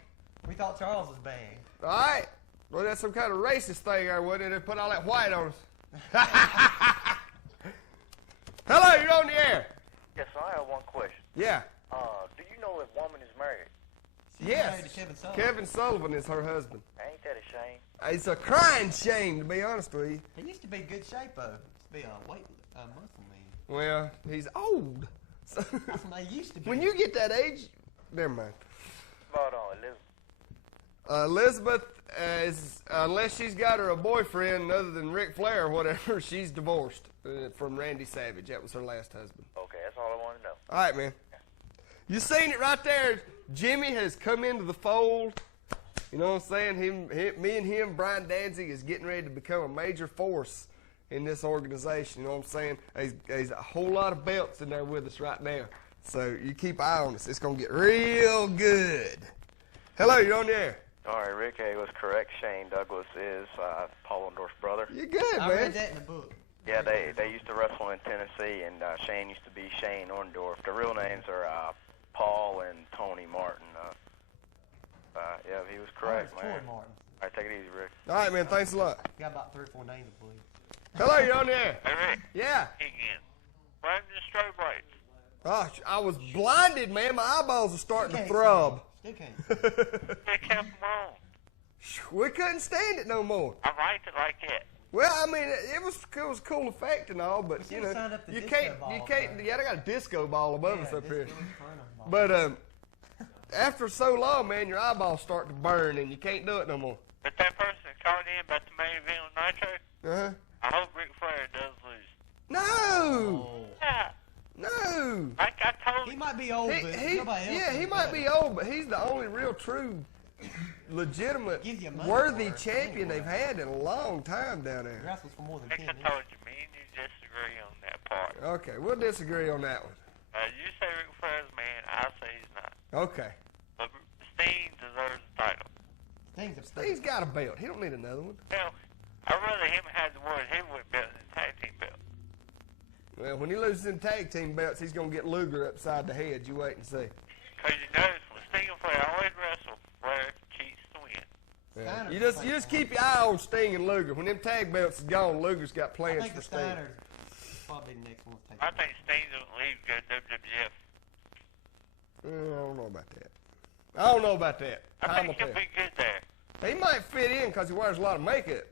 We thought Charles was bad. All right. Well, that's some kind of racist thing there, wasn't it? They put all that white on us. Hello, you're on the air. Yes, I have one question. Yeah. Do you know if woman is married? Yes. married to Kevin Sullivan. Kevin Sullivan is her husband. Ain't that a shame? It's a crying shame, to be honest with you. He used to be in good shape, though. Used to be a muscle man. Well, he's old. That's what they used to be. When you get that age, never mind. Hold on, Elizabeth. Elizabeth is, unless she's got her a boyfriend other than Ric Flair or whatever, she's divorced from Randy Savage. That was her last husband. Okay, that's all I want to know. All right, man. You seen it right there. Jimmy has come into the fold. You know what I'm saying? Me and him, Brian Danzig, is getting ready to become a major force in this organization. You know what I'm saying? There's a whole lot of belts in there with us right now. So you keep an eye on us. It's going to get real good. Hello, you're on the air. All right, Rick A was correct. Shane Douglas is Paul Orndorff's brother. You're good, man. I read that in the book. Yeah, they used to wrestle in Tennessee, and Shane used to be Shane Orndorff. Their real names are Paul and Tony Martin. Yeah, he was correct, man. Troy Martin. All right, take it easy, Rick. All right, man. Thanks a lot. Got about 3 or 4 names, I believe. Hello, you're on the air. Hey, Rick. Yeah. Again. Right in the strobe lights. Gosh, I was blinded, man. My eyeballs are starting to throb. Still can't. They kept them on. We couldn't stand it no more. I liked it like that. Well, I mean, it was a cool effect and all, but you know, you can't. Yeah, they got a disco ball above us up here. But after so long, man, your eyeballs start to burn and you can't do it no more. But that person called in about the main event on Nitro. Uh huh. I hope Ric Flair does lose. No. Yeah. No. Like I told you. He might be old, but nobody else. Yeah, he might be old, but he's the only real true legitimate, money worthy for it champion they've had in a long time down there. Wrestles for more than Like 10 I told you, me and you disagree on that part. Okay, we'll disagree on that one. You say Ric Flair's man, I say he's not. Okay. But Sting deserves the title. Sting's got a belt. He don't need another one. Hell, I'd rather him have the world heavyweight belt than the tag team belt. Well, when he loses in tag team belts, he's going to get Luger upside the head. You wait and see. Because you notice when Sting and Flair always wrestle, Flair cheats to win. Yeah. You just keep your eye on Sting and Luger. When them tag belts is gone, Luger's got plans for Sting. Probably the next one. I think Sting's going to leave go to WWF. I don't know about that. I don't know about that. I think he'll be good there. He might fit in because he wears a lot of makeup.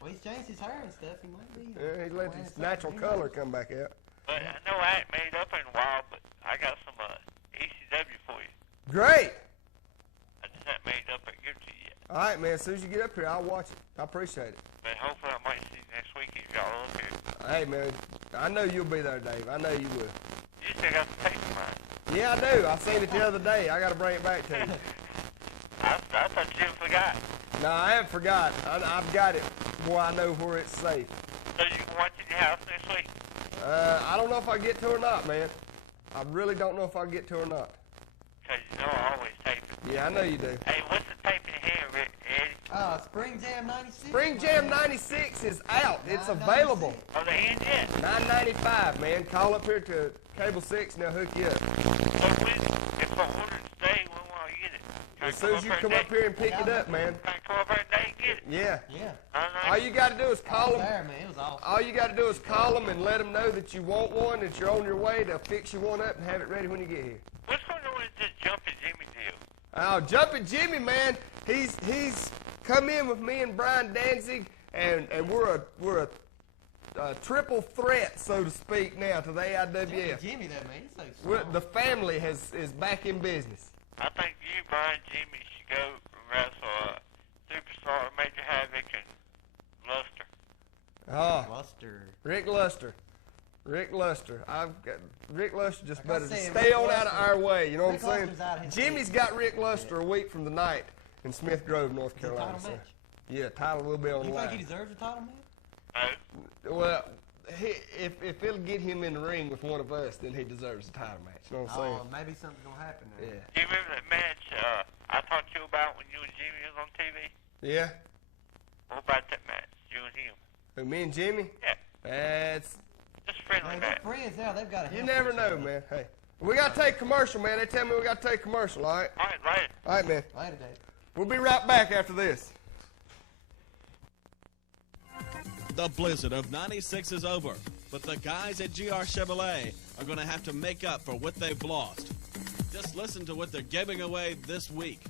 Well, he's changed his hair and stuff. He might be. Yeah, he let his natural color come back out. But I know I ain't made up in a while, but I got some ECW for you. Great. I just haven't made up and give it to you yet. All right, man. As soon as you get up here, I'll watch it. I appreciate it. But hopefully I might see you next week if y'all are up here. Hey, man. I know you'll be there, Dave. I know you will. You still got the tape of mine. Yeah, I do. I seen it the other day. I got to bring it back to you. I thought you forgot. No, I haven't forgot. I've got it. Boy, I know where it's safe. So you can watch it in your house next week? I don't know if I get to or not, man. I really don't know if I get to or not. Because you know I always tape it. Yeah, I know you do. Hey, what's the tape in your hand, Eddie? Spring Jam 96. Spring Jam 96 is out. It's available. Are they in yet? $9.95, man. Call up here to Cable 6 and they'll hook you up. So if I order it today, when will I get it? As soon as you come up here and pick it up, man. Can I come up here today and get it? Yeah. Yeah. All you got to do is call them. Man, it was awesome. All you got to do is call them and let them know that you want one, that you're on your way. They'll fix you one up and have it ready when you get here. What's going on with this Jumpin' Jimmy deal? Oh, Jumpin' Jimmy, man. He's come in with me and Brian Danzig, and we're a triple threat, so to speak, now to the AIWF. Jimmy, that man, he's so strong. The family is back in business. I think you, Brian, Jimmy should go wrestle Superstar, Major Havoc, and Luster. Oh, Luster. Rick Luster. Rick Luster. Rick Luster just Like I better said, stay Rick on out Luster- of our way. You know Rick what I'm Luster's out of saying? his Jimmy's got Rick Luster a week from the night in Smith Grove, North Carolina. title so- match? Yeah, title will be on the You line. think he deserves a title match? Well, if it'll get him in the ring with one of us, then he deserves a title match. You know what I'm saying? Oh, maybe something's gonna happen there. Yeah. Do you remember that match I talked to you about when you and Jimmy was on TV? Yeah. What about that match, you and him? Who, me and Jimmy? Yeah. That's. Just friendly Man, match. they're friends now. They've got a You never know, man. Hey, we got to take commercial, man. They tell me we got to take commercial, all right? All right, later. All right, man. Later, Dave. We'll be right back after this. The blizzard of 96 is over, but the guys at GR Chevrolet are going to have to make up for what they've lost. Just listen to what they're giving away this week.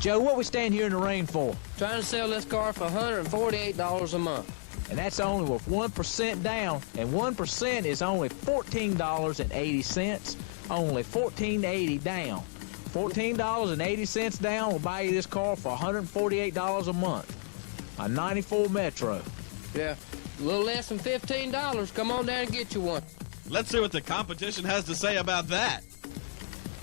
Joe, what we stand here in the rain for? Trying to sell this car for $148 a month. And that's only with 1% down, and 1% is only $14.80. Only $14.80 down. $14.80 down will buy you this car for $148 a month. A 94 Metro. Yeah, a little less than $15. Come on down and get you one. Let's see what the competition has to say about that.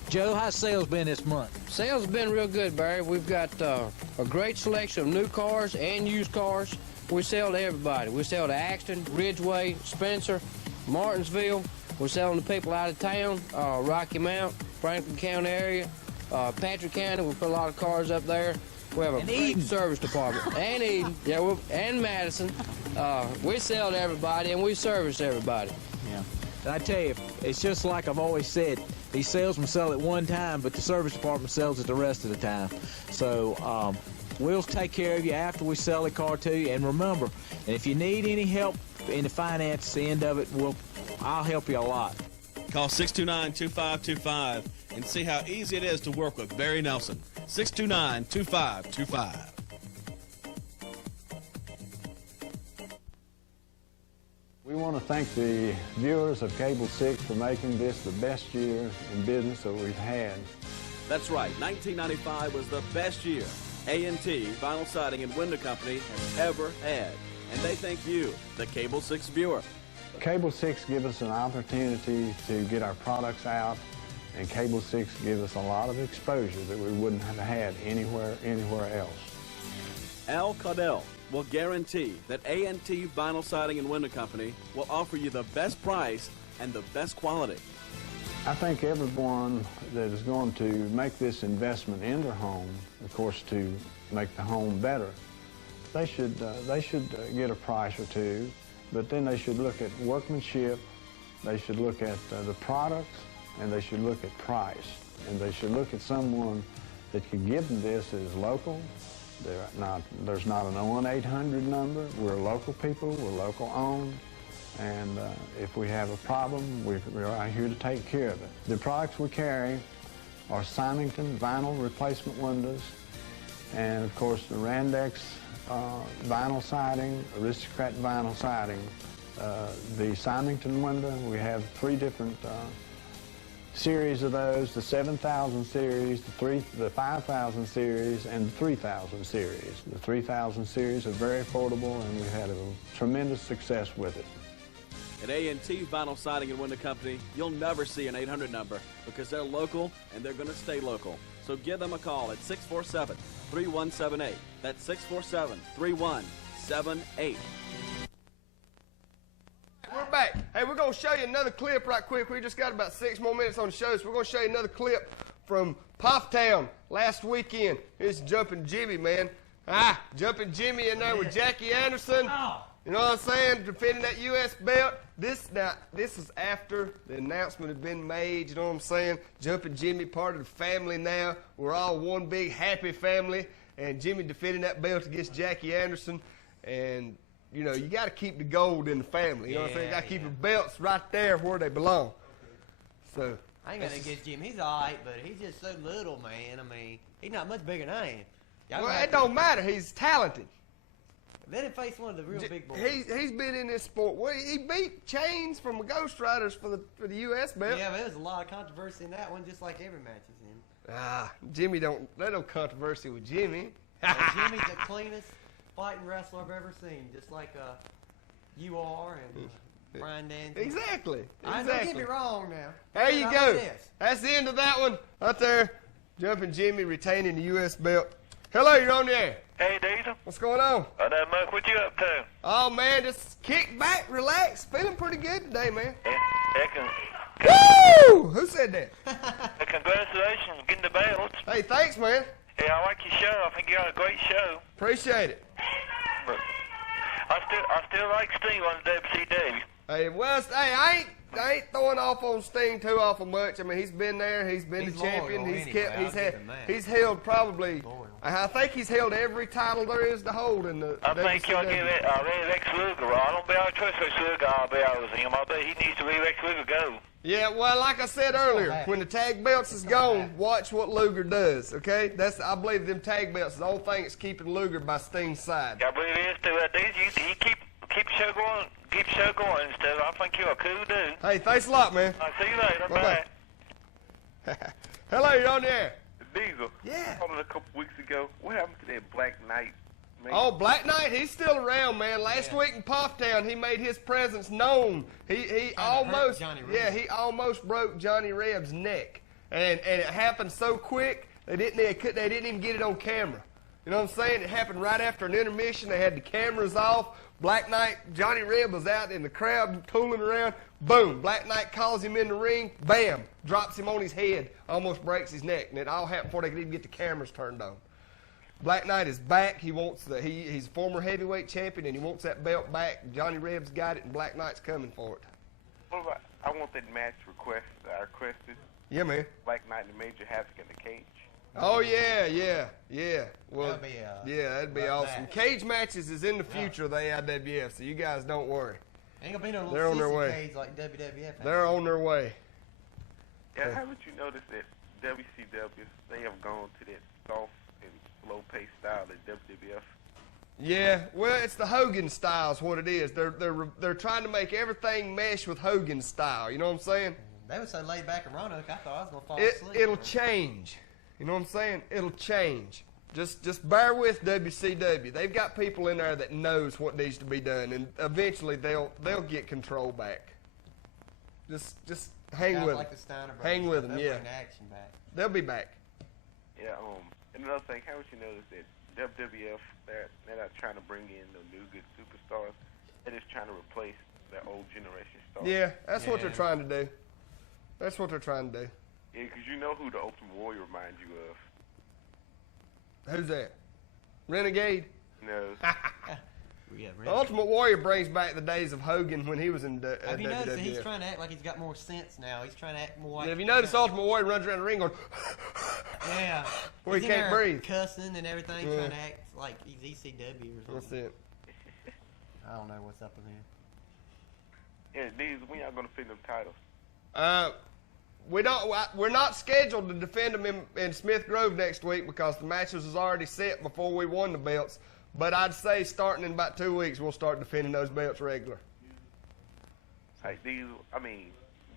Joe, how's sales been this month? Sales have been real good, Barry. We've got a great selection of new cars and used cars. We sell to everybody. We sell to Axton, Ridgeway, Spencer, Martinsville. We're selling to people out of town, Rocky Mount, Franklin County area, Patrick County. We put a lot of cars up there. We have a great service department. And Eden, yeah, and Madison. We sell to everybody, and we service everybody. Yeah. And I tell you, it's just like I've always said, these salesmen sell at one time, but the service department sells it the rest of the time. So we'll take care of you after we sell the car to you. And remember, and if you need any help in the finance end of it, I'll help you a lot. Call 629-2525 and see how easy it is to work with Barry Nelson. 629-2525. We want to thank the viewers of Cable 6 for making this the best year in business that we've had. That's right, 1995 was the best year A&T, Vinyl Siding and Window Company, has ever had. And they thank you, the Cable 6 viewer. Cable 6 gives us an opportunity to get our products out, and Cable 6 gives us a lot of exposure that we wouldn't have had anywhere else. Al Caudell will guarantee that A&T Vinyl Siding and Window Company will offer you the best price and the best quality. I think everyone that is going to make this investment in their home, of course, to make the home better, they should get a price or two, but then they should look at workmanship, they should look at the products, and they should look at price. And they should look at someone that can give them this as local. There's not an 1-800 number. We're local people, we're local owned. And if we have a problem, we're out here to take care of it. The products we carry are Symington vinyl replacement windows, and of course the Randex vinyl siding, Aristocrat vinyl siding. The Symington window, we have 3 different series of those: the 7,000 series, the 5,000 series, and the 3,000 series. The 3,000 series are very affordable, and we've had a tremendous success with it. At A&T Vinyl Siding and Window Company, you'll never see an 800 number because they're local and they're going to stay local. So give them a call at 647-3178. That's 647-3178. We're back. Hey, we're going to show you another clip right quick. We just got about 6 more minutes on the show, so we're going to show you another clip from Pufftown last weekend. Here's Jumpin' Jimmy, man. Jumpin' Jimmy in there with Jackie Anderson. You know what I'm saying? Defending that U.S. belt. This is after the announcement had been made. You know what I'm saying? Jumpin' Jimmy, part of the family now. We're all one big happy family. And Jimmy defending that belt against Jackie Anderson. And, you know, you got to keep the gold in the family. You know what I'm saying? You got to keep the belts right there where they belong. So I ain't got to against Jimmy. He's all right, but he's just so little, man. I mean, he's not much bigger than I am. Well, it don't matter. He's talented. Let him face one of the real big boys. He's been in this sport. Well, he beat Chains from the Ghost Riders for the U.S. belt. Yeah, but there was a lot of controversy in that one, just like every match is in. Jimmy there's no controversy with Jimmy. Jimmy's the cleanest fighting wrestler I've ever seen, just like you are and Brian Danton. Exactly. Don't get me wrong now. There you go. That's the end of that one. Right there, Jumpin' Jimmy retaining the U.S. belt. Hello, you're on the air. Hey, Diesel. What's going on? Muck, what you up to? Oh, man, just kick back, relax. Feeling pretty good today, man. Woo! Who said that? Congratulations on getting the belts. Hey, thanks, man. Hey, I like your show. I think you got a great show. Appreciate it. But I still like Sting on WCW. Hey, well, I ain't throwing off on Sting too awful much. I mean, he's been there. He's been the champion. He's held probably. I think he's held every title there is to hold in the. I think y'all give Lex Luger. I don't be able to trust Lex Luger. I'll be out with him. I bet he needs to let Lex Luger go. Yeah, well, like I said earlier, when the tag belts is gone, watch what Luger does. Okay, I believe them tag belts is the only thing that's keeping Luger by Sting's side. I believe it is too. You keep the show going. Keep the show going instead. I think you're a cool dude. Hey, thanks a lot, man. I'll see you later. Bye. Hello, you're on the air. Diesel. Yeah. Called a couple weeks ago. What happened to that Black Knight, man? Oh, Black Knight, he's still around, man. Last week in Pufftown, he made his presence known. He almost broke Johnny Reb's neck, and it happened so quick they didn't even get it on camera. You know what I'm saying? It happened right after an intermission. They had the cameras off. Black Knight, Johnny Reb was out in the crowd tooling around. Boom, Black Knight calls him in the ring. Bam, drops him on his head. Almost breaks his neck. And it all happened before they could even get the cameras turned on. Black Knight is back. He wants he's a former heavyweight champion, and he wants that belt back. Johnny Reb's got it, and Black Knight's coming for it. What about, I want that match requested. Yeah, man. Black Knight and Major Havoc in the cage. Oh, yeah. Well, that'd be awesome. Cage matches is in the future of the AIWF, so you guys don't worry. Ain't gonna be no little sissy cage like WWF. They're on their way. Yeah, haven't you noticed that WCW, they have gone to that soft and slow-paced style that WWF? Yeah, well, it's the Hogan style is what it is. They're trying to make everything mesh with Hogan's style. You know what I'm saying? They were so laid back in Roanoke, I thought I was gonna fall asleep. It'll change. You know what I'm saying? It'll change. Just bear with WCW. They've got people in there that knows what needs to be done, and eventually they'll get control back. Just hang with like them. the Steiner brothers, Hang with them, they'll yeah. bring the action back. They'll be back. Yeah. And another thing, haven't you noticed that WWF they're not trying to bring in no new good superstars? They're just trying to replace their old generation stars. Yeah, that's what they're trying to do. That's what they're trying to do. Yeah, because you know who the Ultimate Warrior reminds you of. Who's that? Renegade? No. The Ultimate Warrior brings back the days of Hogan when he was in Have you noticed that he's WWF. trying to act like he's got more sense now? He's trying to act more like... Yeah, have you noticed Ultimate Warrior runs around the ring going... Yeah. Where he He's in can't there breathe. cussing and everything, Yeah. trying to act like he's ECW or something. That's it. I don't know what's up with him. Yeah, these when y'all gonna fit them titles? We're not scheduled to defend them in Smith Grove next week because the matches was already set before we won the belts. But I'd say starting in about 2 weeks, we'll start defending those belts regular. Like these, I mean,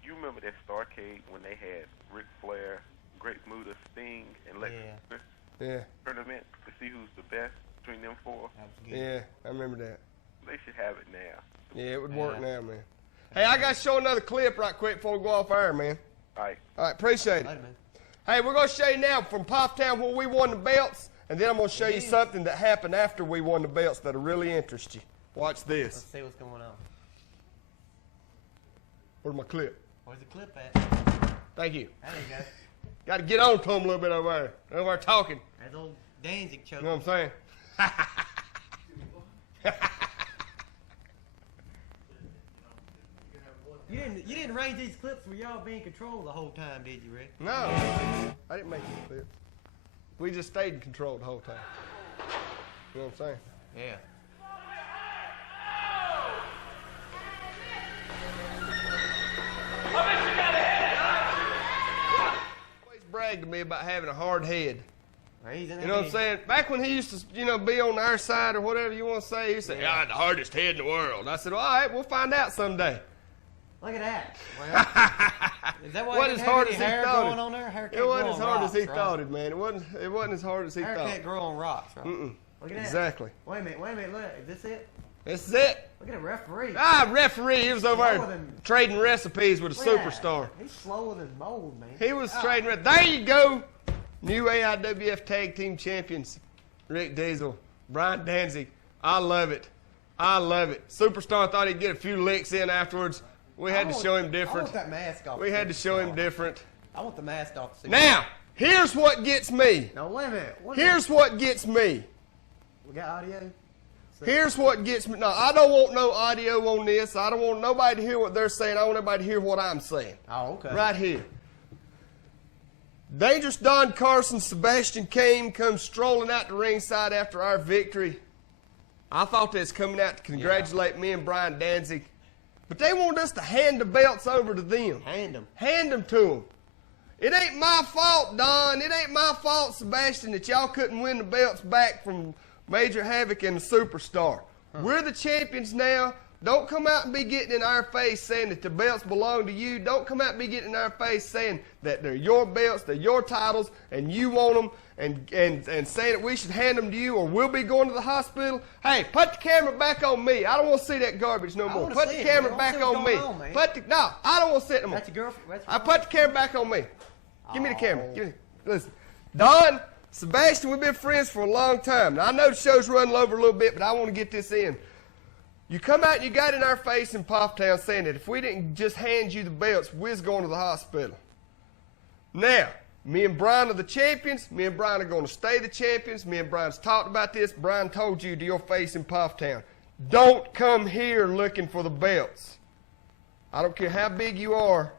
you remember that Starrcade when they had Ric Flair, Great Muta, Sting, and Lex Luger Yeah. tournament to see who's the best between them four? Yeah, I remember that. They should have it now. Yeah, it would work now, man. Hey, I got to show another clip right quick before we go off air, man. All right. All right, appreciate it. Hey, we're going to show you now from Poptown where we won the belts, and then I'm going to show you something that happened after we won the belts that'll really interest you. Watch this. Let's see what's going on. Where's my clip? Where's the clip at? Thank you. There you go. Got to get on to them a little bit over there. Over there talking. There's old Danzig choking. You know what I'm saying? You didn't raise these clips for y'all being controlled the whole time, did you, Rick? No, I didn't make these clips. We just stayed in control the whole time. You know what I'm saying? Yeah. Always bragged to me about having a hard head. You know what I'm saying? Back when he used to, be on our side or whatever you want to say, he said, "I had the hardest head in the world." And I said, "All right, we'll find out someday." Look at that. Well, is that why Wasn't you as have hard any as he hair thought going it. on there? Hair can't It wasn't grow as on hard rocks, as he right? thought it, man. It wasn't as hard as he Hair thought. can't grow on rocks, right? Mm-mm. Look at that. Exactly. Wait a minute, look. Is this it? This is it. Look at the referee. Referee. He was over Slower there than- trading recipes with a Look at that. superstar. He's slower than mold, man. He was trading. There you go. New AIWF Tag Team Champions, Rick Diesel, Brian Danzig. I love it. I love it. Superstar thought he'd get a few licks in afterwards. We had to show him different. I want that mask off. We had to show him different. I want the mask off. Now, here's what gets me. Now, wait a minute. Here's what gets me. We got audio? Here's what gets me. No, I don't want no audio on this. I don't want nobody to hear what they're saying. I want everybody to hear what I'm saying. Oh, okay. Right here. Dangerous Don Carson, Sebastian Kane comes strolling out the ringside after our victory. I thought they was coming out to congratulate me and Brian Danzig. But they want us to hand the belts over to them. Hand them. Hand them to them. It ain't my fault, Don. It ain't my fault, Sebastian, that y'all couldn't win the belts back from Major Havoc and the Superstar. We're the champions now. Don't come out and be getting in our face saying that the belts belong to you. Don't come out and be getting in our face saying that they're your belts, they're your titles, and you want them, and saying that we should hand them to you or we'll be going to the hospital. Hey, put the camera back on me. I don't want to see that garbage no more. Put the camera back on me. No, I don't want to see it no more. That's your girlfriend? I put the camera back on me. Give me the camera. Listen, Don, Sebastian, we've been friends for a long time. Now, I know the show's running over a little bit, but I want to get this in. You come out and you got in our face in Poptown saying that if we didn't just hand you the belts, we was going to the hospital. Now, me and Brian are the champions. Me and Brian are going to stay the champions. Me and Brian's talked about this. Brian told you to your face in Poptown. Don't come here looking for the belts. I don't care how big you are,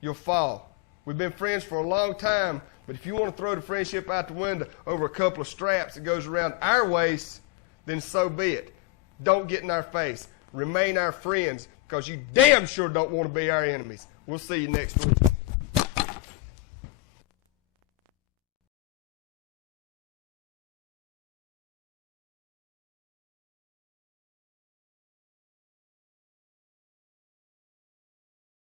you'll fall. We've been friends for a long time, but if you want to throw the friendship out the window over a couple of straps that goes around our waist, then so be it. Don't get in our face. Remain our friends, because you damn sure don't want to be our enemies. We'll see you next week.